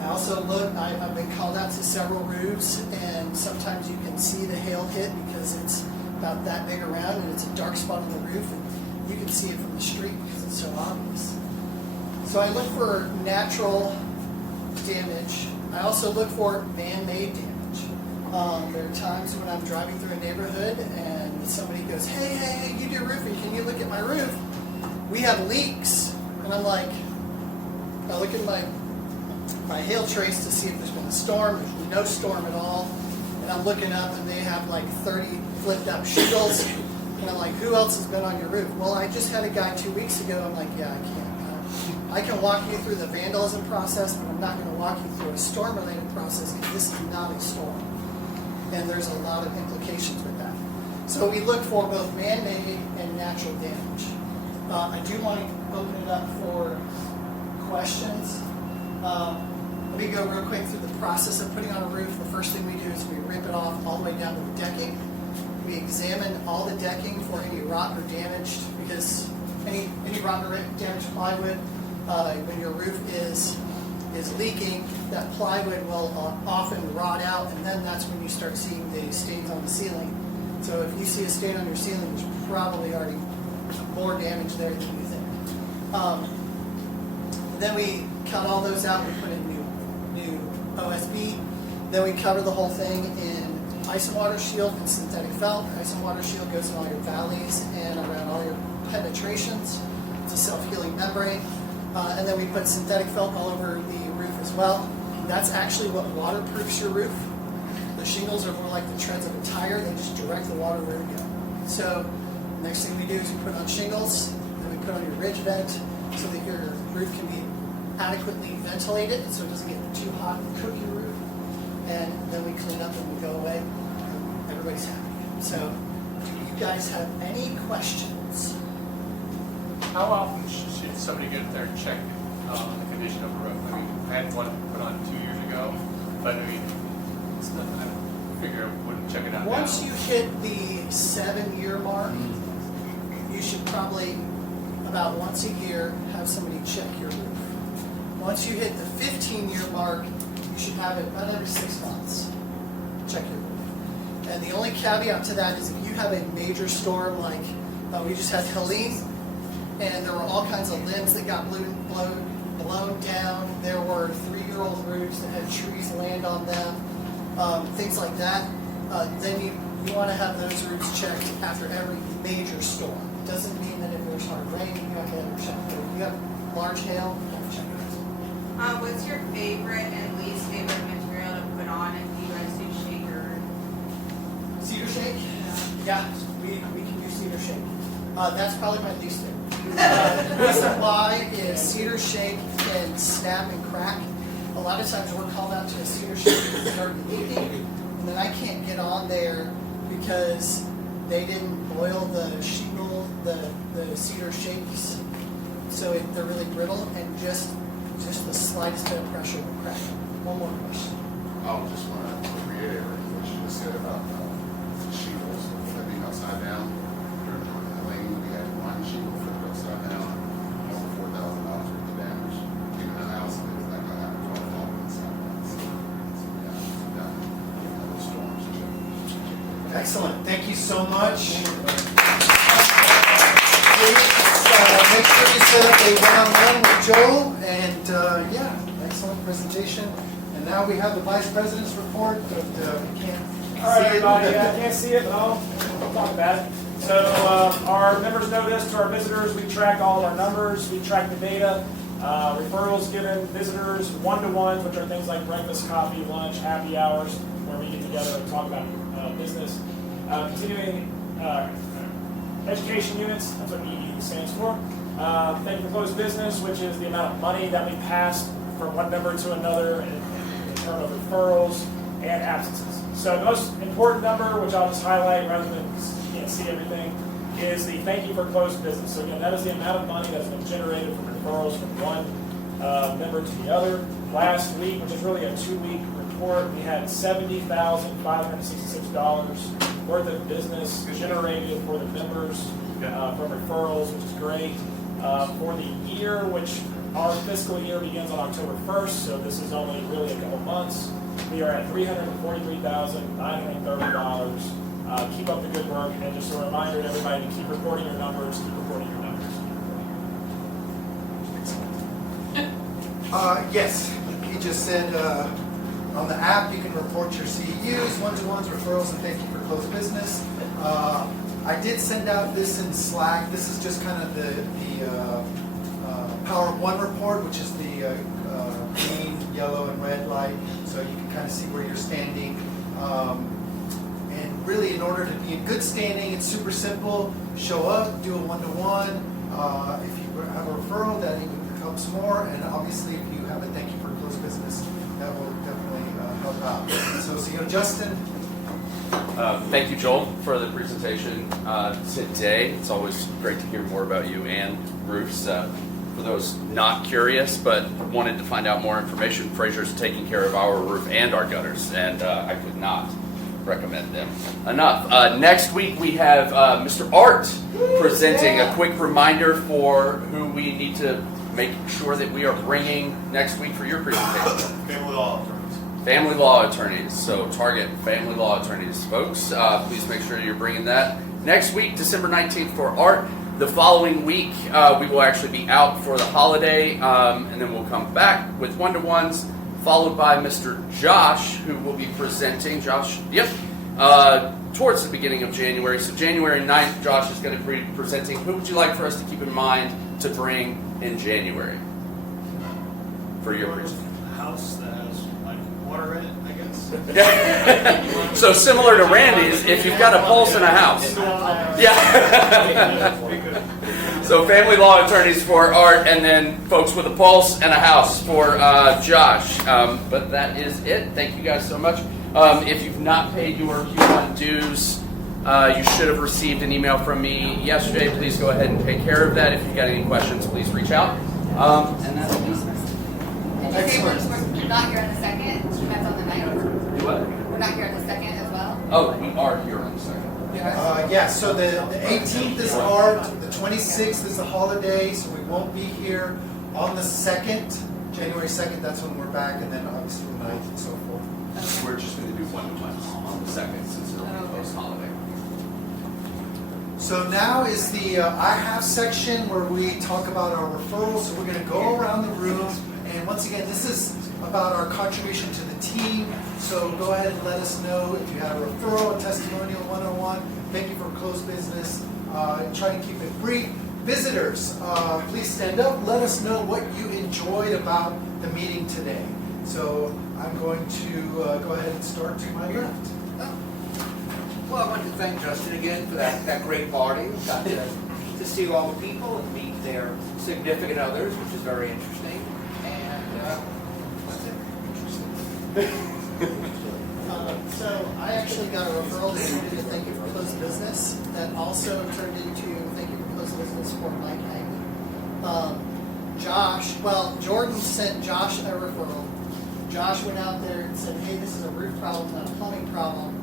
I also look, I've been called out to several roofs, and sometimes you can see the hail hit because it's about that big around and it's a dark spot on the roof, and you can see it from the street because it's so obvious. So I look for natural damage. I also look for man-made damage. There are times when I'm driving through a neighborhood and somebody goes, hey, you do roofing, can you look at my roof? We have leaks. And I'm like, I look at my hail trace to see if there's been a storm. There's no storm at all. And I'm looking up and they have like 30 flipped up shingles. And I'm like, who else has been on your roof? Well, I just had a guy 2 weeks ago. I'm like, yeah, I can't. I can walk you through the vandalism process, but I'm not going to walk you through a storm-related process because this is not a storm. And there's a lot of implications with that. So we look for both man-made and natural damage. I do want to open it up for questions. Let me go real quick through the process of putting on a roof. The first thing we do is we rip it off all the way down to the decking. We examine all the decking for any rot or damage, because any rot or damaged plywood, when your roof is leaking, that plywood will often rot out, and then that's when you start seeing the stains on the ceiling. So if you see a stain on your ceiling, there's probably already more damage there than you think. Then we cut all those out. We put in new OSB. Then we cover the whole thing in ice and water shield and synthetic felt. Ice and water shield goes in all your valleys and around all your penetrations. It's a self-healing membrane. And then we put synthetic felt all over the roof as well. That's actually what waterproofs your roof. The shingles are more like the treads of a tire. They just direct the water where to go. So next thing we do is we put on shingles. Then we put on your ridge vent so that your roof can be adequately ventilated so it doesn't get too hot and cook your roof. And then we clean up everybody's happy. So, do you guys have any questions? How often should somebody get there and check on the condition of a roof? I mean, I had one put on 2 years ago, but I mean, it's not, I figure I wouldn't check it out Once now. you hit the 7-year mark, you should probably, about once a year, have somebody check your roof. Once you hit the 15-year mark, you should have it about every 6 months. Check your roof. And the only caveat to that is if you have a major storm like we just had Helene, and there were all kinds of limbs that got blown down. There were 3-year-old roofs that had trees land on them, things like that. Then you want to have those roofs checked after every major storm. It doesn't mean that if there's hard rain, you have to check it. If you have large hail, you have to check it. What's your favorite and least favorite material to put on, and do you guys do shaker? Cedar shake? Yeah, we can do cedar shake. That's probably my least favorite. The reason why is cedar shake can snap and crack. A lot of times we're called out to a cedar shake and start leaking, and then I can't get on there because they didn't boil the shingle, the cedar shakes, so they're really brittle, and just the slightest bit of pressure will crack them. One more question. I just want to reiterate what you just said about the shingles flipping upside down. During Helene, we had one shingle flipped upside down, over $4,000 worth of damage. Even the house is like I have to fall inside that. So yeah, those storms. Excellent. Thank you so much. Please make sure you set up a one-on-one with Joel. And yeah, excellent presentation. And now we have the Vice President's report, but we can't All right, see everybody. it. I can't see it, but I'll talk about it. So our members know this. To our visitors, we track all of our numbers. We track the data. Referrals given, visitors, one-to-ones, which are things like breakfast, coffee, lunch, happy hours, where we get together and talk about business. Continuing education units, that's what EE stands for. Thank you for closed business, which is the amount of money that we pass from one member to another in terms of referrals and absences. So the most important number, which I'll just highlight rather than you can't see everything, is the thank you for closed business. So again, that is the amount of money that's been generated from referrals from one member to the other. Last week, which is really a 2-week report, we had $70,566 worth of business generated for the members from referrals, which is great. For the year, which our fiscal year begins on October 1st, so this is only really a couple months, we are at $343,930. Keep up the good work, and just a reminder to everybody to keep reporting your numbers, keep reporting your numbers. Yes, he just said on the app you can report your CEUs, one-to-ones, referrals, and thank you for closed business. I did send out this in Slack. This is just kind of the Power of One report, which is the green, yellow, and red light, so you can kind of see where you're standing. And really, in order to be in good standing, it's super simple. Show up, do a one-to-one. If you have a referral, that even helps more. And obviously, if you have a thank you for closed business, that will definitely help out. So, Justin. Thank you, Joel, for the presentation today. It's always great to hear more about you and roofs. For those not curious but wanted to find out more information, Fraser's taking care of our roof and our gutters, and I could not recommend them enough. Next week we have Mr. Art presenting. A quick reminder for who we need to make sure that we are bringing next week for your presentation. Family law attorneys. Family law attorneys. So target family law attorneys, folks. Please make sure you're bringing that. Next week, December 19th for Art. The following week, we will actually be out for the holiday, and then we'll come back with one-to-ones, followed by Mr. Josh, who will be presenting. Josh, towards the beginning of January. So January 9th, Josh is going to be presenting. Who would you like for us to keep in mind to bring in January for your presentation? A house that has like water in it, I guess. So similar to Randy's, if you've got a pulse in a house. Yeah. So family law attorneys for Art, and then folks with a pulse and a house for Josh. But that is it. Thank you guys so much. If you've not paid your Q1 dues, you should have received an email from me yesterday. Please go ahead and take care of that. If you've got any questions, please reach out. And that's it. Did you say we're not here on the 2nd? That's on the 9th. Do what? We're not here on the 2nd as well? Oh, we are here on the 2nd. So the 18th is Art, the 26th is the holiday, so we won't be here on the 2nd, January 2nd, that's when we're back, and then obviously the 9th and so forth. We're just going to do 1 month on the 2nd since it'll be post-holiday. So now is the I Have section where we talk about our referrals. So we're going to go around the room, and once again, this is about our contribution to the team. So go ahead and let us know if you have a referral, a testimonial, 101. Thank you for closed business. Try to keep it brief. Visitors, please stand up. Let us know what you enjoyed about the meeting today. So I'm going to go ahead and start to my left. Well, I want to thank Justin again for that great party. We got to see all the people and meet their significant others, which is very interesting. And that's it. So I actually got a referral that turned into thank you for closed business. That also turned into thank you for closed business for Mike Hagley. Jordan sent Josh a referral. Josh went out there and said, hey, this is a roof problem, not a plumbing problem.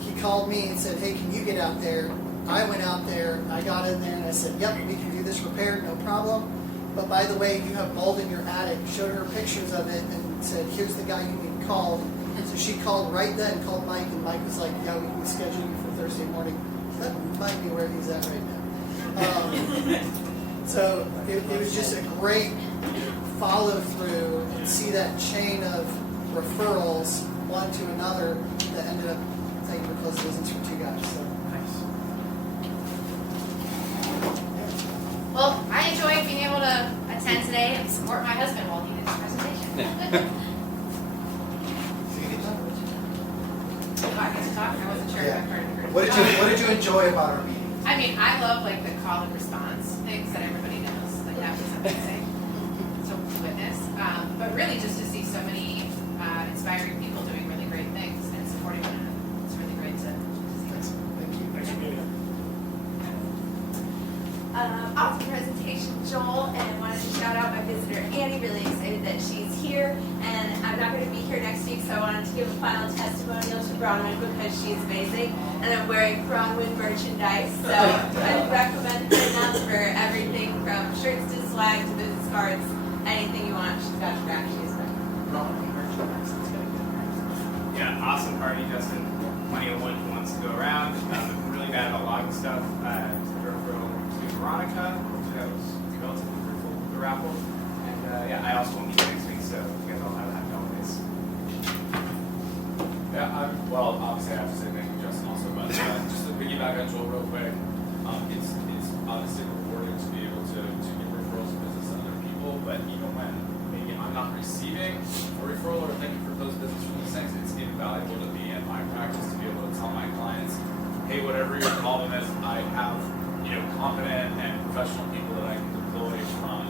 He called me and said, hey, can you get out there? I went out there, I got in there and I said, yep, we can do this repair, no problem. But by the way, you have mold in your attic. Showed her pictures of it and said, here's the guy you need to call. So she called right then, called Mike, and Mike was like, yeah, we can schedule you for Thursday morning. So that might be where he's at right now. So it was just a great follow through and see that chain of referrals, one to another, that ended up thank you for closed business for 2 guys. So. Well, I enjoyed being able to attend today and support my husband while he did his presentation. I get to talk. I wasn't sure if I heard. What did you enjoy about our meeting? I mean, I love like the call and response things that everybody knows. Like that was amazing to witness. But really, just to see so many inspiring people doing really great things and supporting one another. It's really great to see. Thank you. Thanks for being here. Awesome presentation, Joel, and wanted to shout out my visitor Annie. Really excited that she's here, and I'm not going to be here next week, so I wanted to give a final testimonial to Bronwyn because she's amazing, and I'm wearing Bronwyn merchandise, so I'd recommend her enough for everything from shirts to swag to business cards, anything you want. She's got your back. She's Bronwyn merchandise. It's going to be good. Yeah, awesome party, Justin. Plenty of one who wants to go around. Really bad about logging stuff. Veronica, which I was relatively fruitful with the raffle. And I also won't be here next week, so you guys all have happy holidays. Yeah, well, obviously I have to say thank you, Justin, also, but just to piggyback on Joel real quick, it's obviously rewarding to be able to get referrals of business to other people, but even when maybe I'm not receiving a referral or thank you for those business from these things, it's invaluable to me in my practice to be able to tell my clients, hey, whatever your problem is, I have competent and professional people that I can deploy from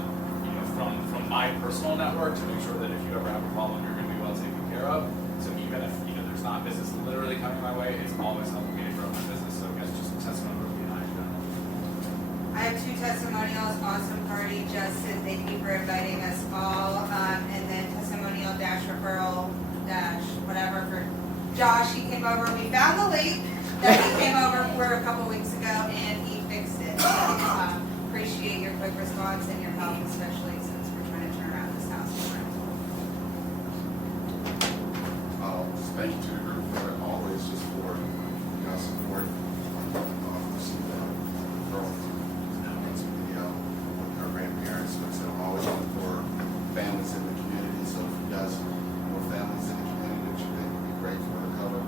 my personal network to make sure that if you ever have a problem, you're going to be well taken care of. So even if there's not business literally coming my way, it's always helping me to grow my business. So I guess just a testimony to BNI in general. I have 2 testimonials. Awesome party, Justin. Thank you for inviting us all. And then testimonial -referral whatever for Josh. He came over. We found the leak that he came over for a couple weeks ago, and he fixed it. So, appreciate your quick response and your help, especially since we're trying to turn around this house. Just thank you to the group for always just for support. Our grandparents, but so always looking for families in the community. So if you guys more families in the community that you think would be great for the cover,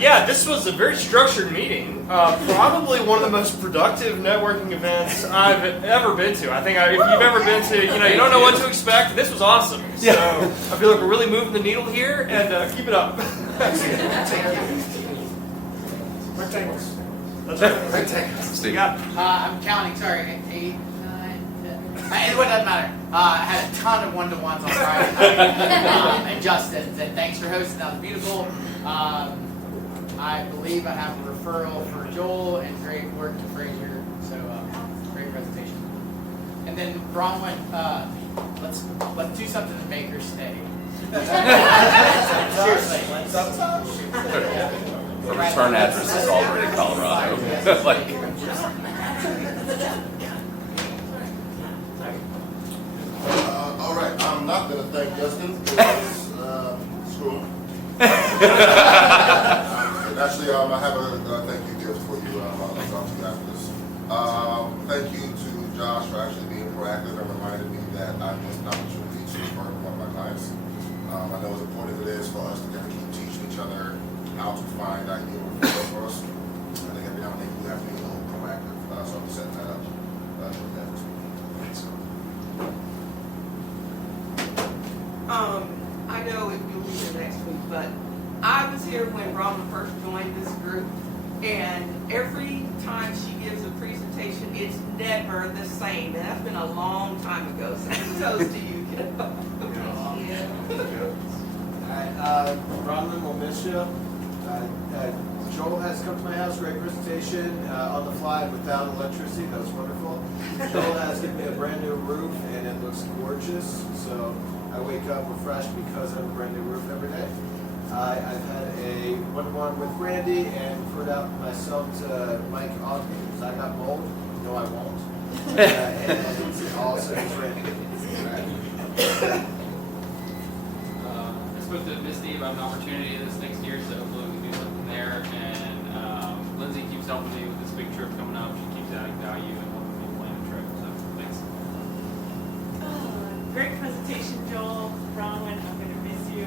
Yeah, this was a very structured meeting. Probably one of the most productive networking events I've ever been to. I think if you've ever been to, you don't know what to expect. This was awesome. So I feel like we're really moving the needle here, and keep it up. Rectangles. That's right. Rectangles. Steve. I'm counting, sorry, 8, 9, 10. Anyway, it doesn't matter. I had a ton of one-to-ones on Friday night. And Justin's, and thanks for hosting. That was beautiful. I believe I have a referral for Joel and great work to Fraser. So great presentation. And then Bronwyn, let's do something to make her stay. Seriously. The return address is already Colorado. Like, All right, I'm not going to thank Justin because screw him. Actually, I have a thank you gift for you. I'll talk to you after this. Thank you to Josh for actually being proactive and reminding me that I missed an opportunity to refer to one of my clients. I know as important as it is for us to kind of keep teaching each other how to find ideal referrals for us. I think every now and then we have to be a little proactive. So I'm setting that up. I know it will be here next week, but I was here when Robin first joined this group, and every time she gives a presentation, it's never the same. And that's been a long time ago. So kudos to you, kiddo. Alright, Bronwyn will miss you. Joel has come to my house, great presentation, on the fly without electricity, that was wonderful. Joel has given me a brand new roof and it looks gorgeous, so I wake up refreshed because I have a brand new roof every day. I've had a one-to-one with Randy and referred out myself to Mike Ogden because I got mold. No, I won't. And also to Randy. I spoke to Misty about an opportunity this next year, so hopefully we can do something there. And Lindsay keeps helping me with this big trip coming up. She keeps adding value and helping me plan the trip. So thanks. Great presentation, Joel. Bronwyn, I'm going to miss you.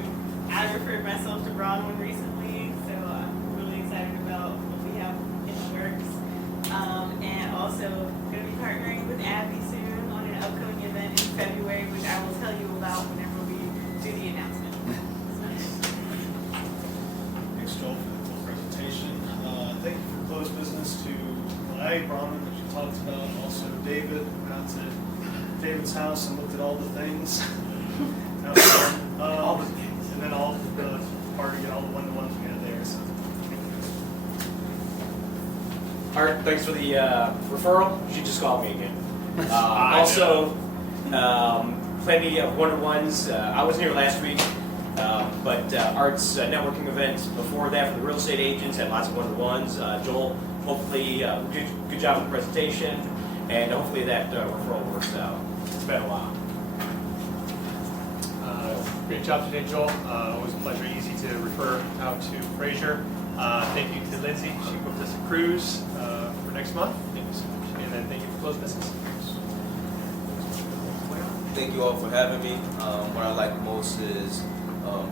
I referred myself to Bronwyn recently, so I'm really excited about what we have in the works. And also going to be partnering with Abby soon on an upcoming event in February, which I will tell you about whenever we do the announcement. Thanks, Joel, for the full presentation. Thank you for closed business to Bronwyn, that you talked about. Also, David, went out to David's house and looked at all the things. That was fun. All the things. And then all the party and all the one-to-ones we had there. So. All right, thanks for the referral. She just called me again. Also, plenty of one-to-ones. I wasn't here last week, but Art's networking event before that for the real estate agents had lots of one-to-ones. Joel, hopefully, good job with the presentation, and hopefully that referral works out. It's been a while. Great job today, Joel. Always a pleasure, easy to refer out to Fraser. Thank you to Lindsay. She booked us a cruise for next month. Thank you so much. And then thank you for closed business. Thank you all for having me. What I like most is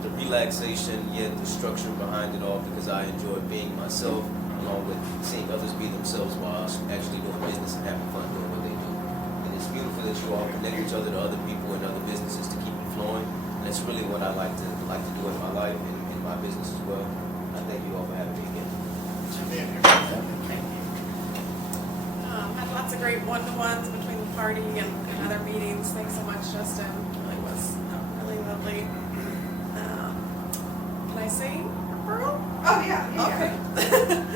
the relaxation, yet the structure behind it all, because I enjoy being myself, along with seeing others be themselves while actually doing business and having fun doing what they do. And it's beautiful that you all connect each other to other people and other businesses to keep it flowing. And that's really what I like to do in my life and in my business as well. I thank you all for having me again. Had lots of great one-to-ones between the party and other meetings. Thanks so much, Justin. Really was really lovely. Can I say referral? Oh, yeah. Okay.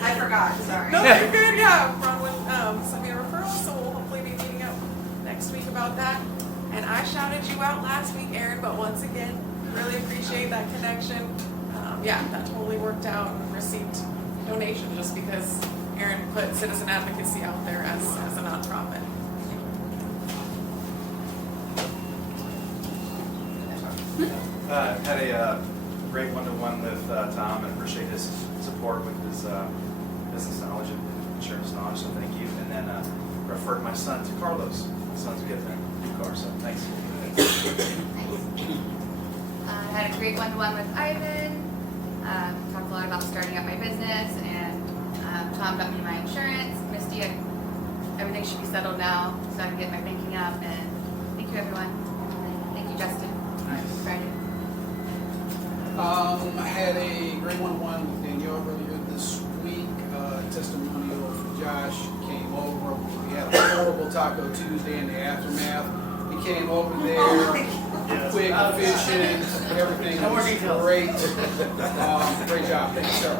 I forgot, sorry. No, you're good. Yeah, Bronwyn sent me a referral, so we'll hopefully be meeting up next week about that. And I shouted you out last week, Aaron, but once again, really appreciate that connection. Yeah, that totally worked out and received donation just because Aaron put citizen advocacy out there as a nonprofit. Had a great one-to-one with Tom and appreciate his support with his business knowledge and insurance knowledge, so thank you. And then referred my son to Carlos. My son's getting a new car, so thanks. I had a great one-to-one with Ivan. Talked a lot about starting up my business, and Tom got me my insurance. Misty, everything should be settled now, so I can get my banking up. And thank you, everyone. And thank you, Justin. Nice. Friday. I had a great one-on-one with Danielle earlier this week. Josh came over. We had a horrible Taco Tuesday in the aftermath. He came over there, quick, efficient, everything was great. Great job. Thank you, sir.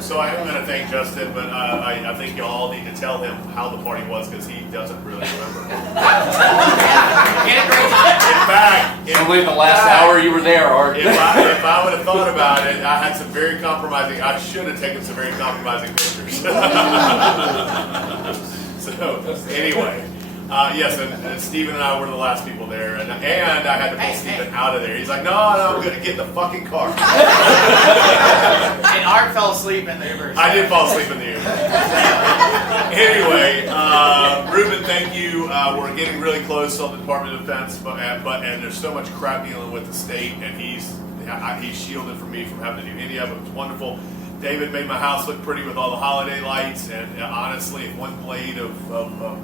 So I am going to thank Justin, but I think you all need to tell him how the party was because he doesn't really remember. In fact, only the last hour you were there, Art. If I would have thought about it, I had some very compromising. I should have taken some very compromising pictures. So anyway. Yes, and Steven and I were the last people there, and I had to pull Steven out of there. He's like, no, I'm going to get in the fucking car. And Art fell asleep in the Uber. I did fall asleep in the Uber. Anyway, Ruben, thank you. We're getting really close on the Department of Defense, and there's so much crap dealing with the state, and he's shielded from me from having to do any of it. It was wonderful. David made my house look pretty with all the holiday lights, and honestly, if one blade of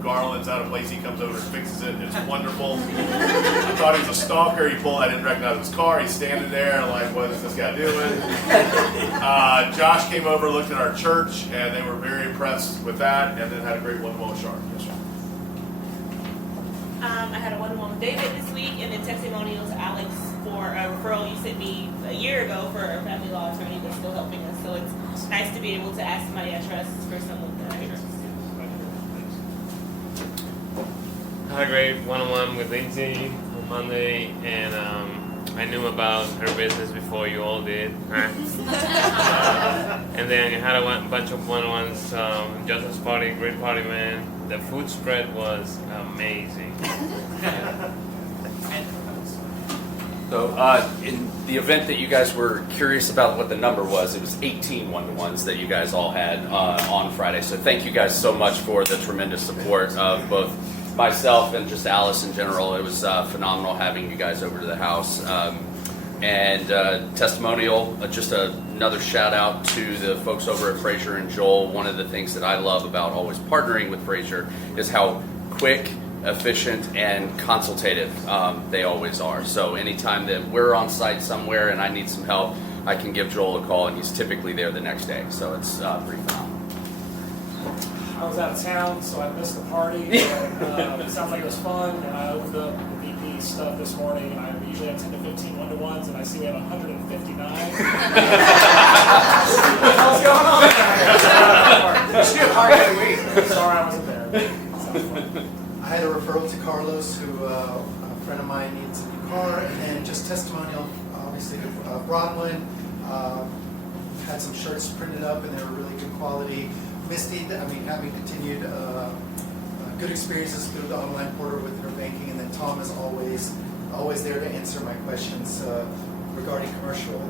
garland's out of place, he comes over and fixes it. It's wonderful. I thought he was a stalker. I didn't recognize his car. He's standing there like, what is this guy doing? Josh came over, looked at our church, and they were very impressed with that, and then had a great one-to-one with Sharp. Yes, sir. I had a one-on-one with David this week, and then testimonial to Alex for a referral you sent me a year ago for a family law attorney that's still helping us. So it's nice to be able to ask somebody I trust for someone that I trust. I had a great one-on-one with Lindsay on Monday, and I knew about her business before you all did. And then I had a bunch of one-on-ones. Joseph's party, great party, man. The food spread was amazing. So in the event that you guys were curious about what the number was, it was 18 one-to-ones that you guys all had on Friday. So thank you guys so much for the tremendous support of both myself and just Alice in general. It was phenomenal having you guys over to the house. And testimonial, just another shout out to the folks over at Fraser and Joel. One of the things that I love about always partnering with Fraser is how quick, efficient, and consultative they always are. So anytime that we're on site somewhere and I need some help, I can give Joel a call, and he's typically there the next day. So it's pretty phenomenal. I was out of town, so I missed the party. But, it sounds like it was fun, and I opened up the VP stuff this morning, and I usually have 10 to 15 one-to-ones, and I see we have 159. What's going on? Sorry, I wasn't there. Sounds fun. I had a referral to Carlos, who a friend of mine needs a new car, and then just testimonial, obviously, to Bronwyn. Had some shirts printed up, and they were really good quality. Misty, having continued good experiences through the online portal with her banking, and then Tom is always there to answer my questions regarding commercial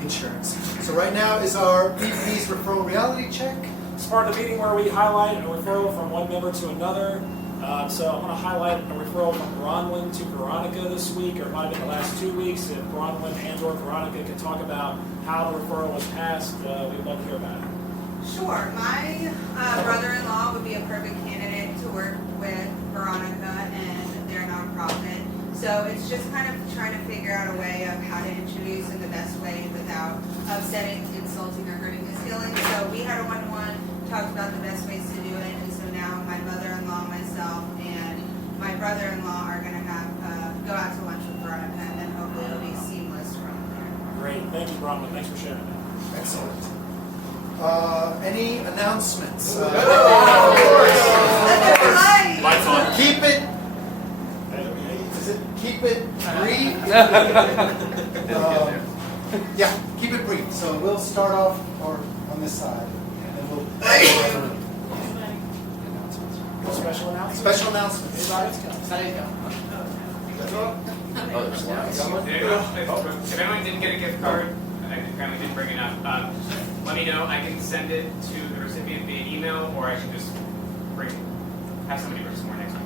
insurance. So right now is our VP's referral reality check. It's part of the meeting where we highlight a referral from one member to another. So I'm going to highlight a referral from Bronwyn to Veronica this week, or it might have been the last 2 weeks. If Bronwyn and or Veronica can talk about how the referral was passed, we'd love to hear about it. Sure. My brother-in-law would be a perfect candidate to work with Veronica and their nonprofit. So it's just kind of trying to figure out a way of how to introduce in the best way without upsetting, insulting, or hurting his feelings. So we had a one-to-one, talked about the best ways to do it, and so now my mother-in-law, myself, and my brother-in-law are going to have go out to lunch with Veronica, and then hopefully it'll be seamless from there. Great. Thank you, Bronwyn. Thanks for sharing that. Excellent. Any announcements? Lights on. Keep it. Keep it brief. Yeah, keep it brief. So we'll start off on this side, and then we'll. Special announcement. Special announcement. If anyone didn't get a gift card, I apparently didn't bring it up. Let me know. I can send it to the recipient via email, or I can just have somebody bring some more next week.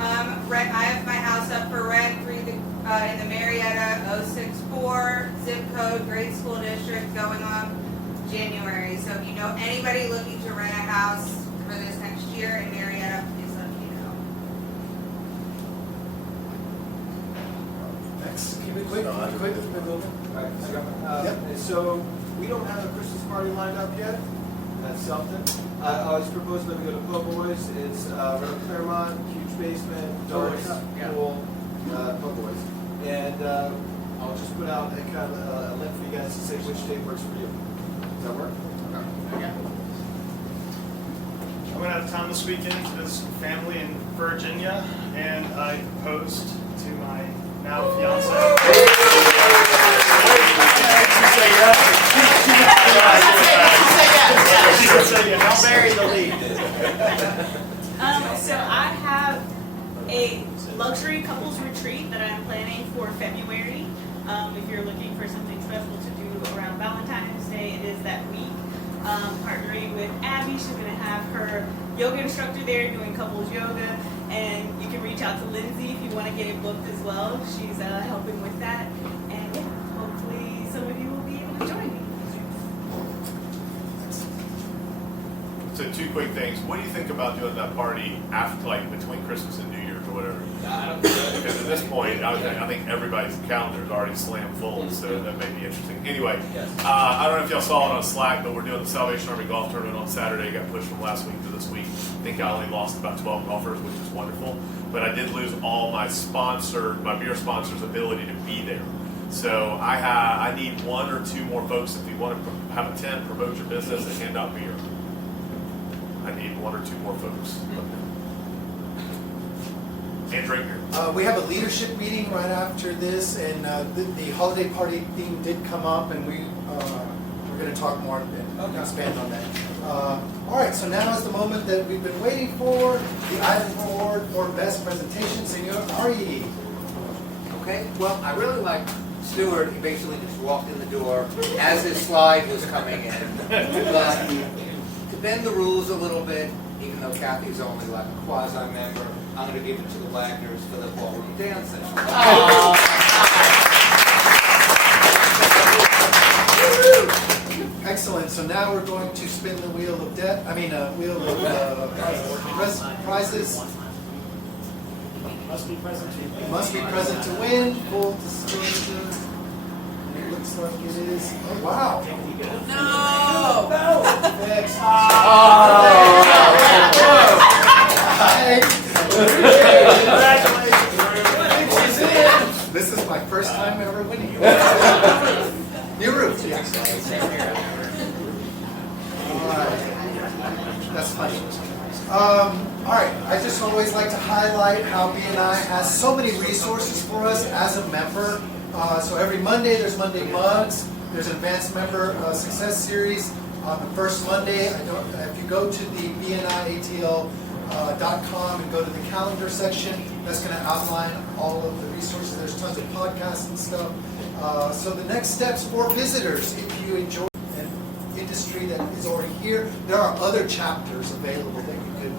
I have my house up for rent in the Marietta 064 zip code, grade school district, going on January. So if you know anybody looking to rent a house for this next year in Marietta, please let me know. Next, keep it quick. Keep it moving. So We don't have a Christmas party lined up yet. That's something. I was proposing that we go to Po' Boys. It's right on Claremont, huge basement, dark pool, Po' Boys. And I'll just put out a kind of a link for you guys to say which day works for you. Does that work? Okay. I'm going to have time this weekend to visit some family in Virginia, and I proposed to my now fiance. I'll bury the lead. So I have a luxury couples retreat that I'm planning for February. If you're looking for something special to do around Valentine's Day, it is that week. Partnering with Abby, she's going to have her yoga instructor there doing couples yoga, and you can reach out to Lindsay if you want to get it booked as well. She's helping with that, and yeah, hopefully some of you will be able to join me. So 2 quick things. What do you think about doing that party after, like, between Christmas and New Year's or whatever? Because at this point, I think everybody's calendar is already slammed full, so that may be interesting. Anyway, I don't know if y'all saw it on Slack, but we're doing the Salvation Army Golf Tournament on Saturday. It got pushed from last week to this week. I think I only lost about 12 golfers, which is wonderful. But I did lose all my beer sponsors' ability to be there. So I need 1 or 2 more folks if you want to have a tent, promote your business, and hand out beer. I need 1 or 2 more folks. And drink beer. We have a leadership meeting right after this, and the holiday party theme did come up, and we're going to talk more and expand on that. All right, so now is the moment that we've been waiting for, the item award for best presentation. Senor Ari. Okay, well, I really like Stuart. He basically just walked in the door as his slide was coming in. But to bend the rules a little bit, even though Kathy's only like a quasi-member, I'm going to give it to the Wagners for the ballroom dancing. Excellent. So now we're going to spin the wheel of wheel of prizes. Must be present to win. Must be present to win. Full disclosure. And it looks like it is. Oh wow. No. Next. Congratulations. This is my first time ever winning. New roof. Alright. That's funny. Alright, I just always like to highlight how BNI has so many resources for us as a member. So every Monday there's Monday Mugs. There's an Advanced Member Success Series on the first Monday. If you go to the BNIATL.com and go to the calendar section, that's going to outline all of the resources. There's tons of podcasts and stuff. So the next steps for visitors, if you enjoy an industry that is already here, there are other chapters available that you could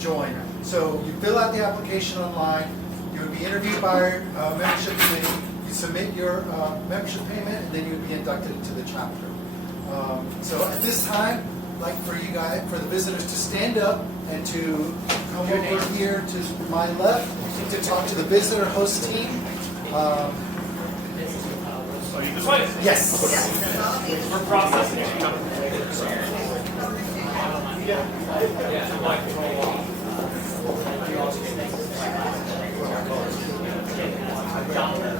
join. So you fill out the application online, you would be interviewed by our membership committee, you submit your membership payment, and then you would be inducted into the chapter. So at this time, I'd like for you guys, for the visitors to stand up and to come over here to my left to talk to the visitor host team. This way? Yes. We're processing it.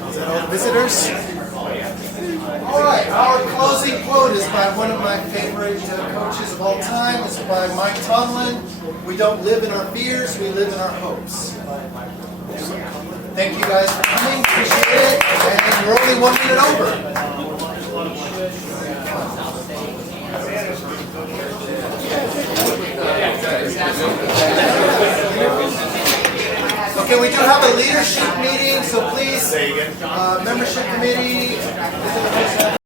Is that all the visitors? All right, our closing quote is by one of my favorite coaches of all time. It's by Mike Tomlin. We don't live in our fears, we live in our hopes. Thank you guys for coming. Appreciate it. And we're only 1 minute over. Okay, we do have a leadership meeting, so please, membership committee.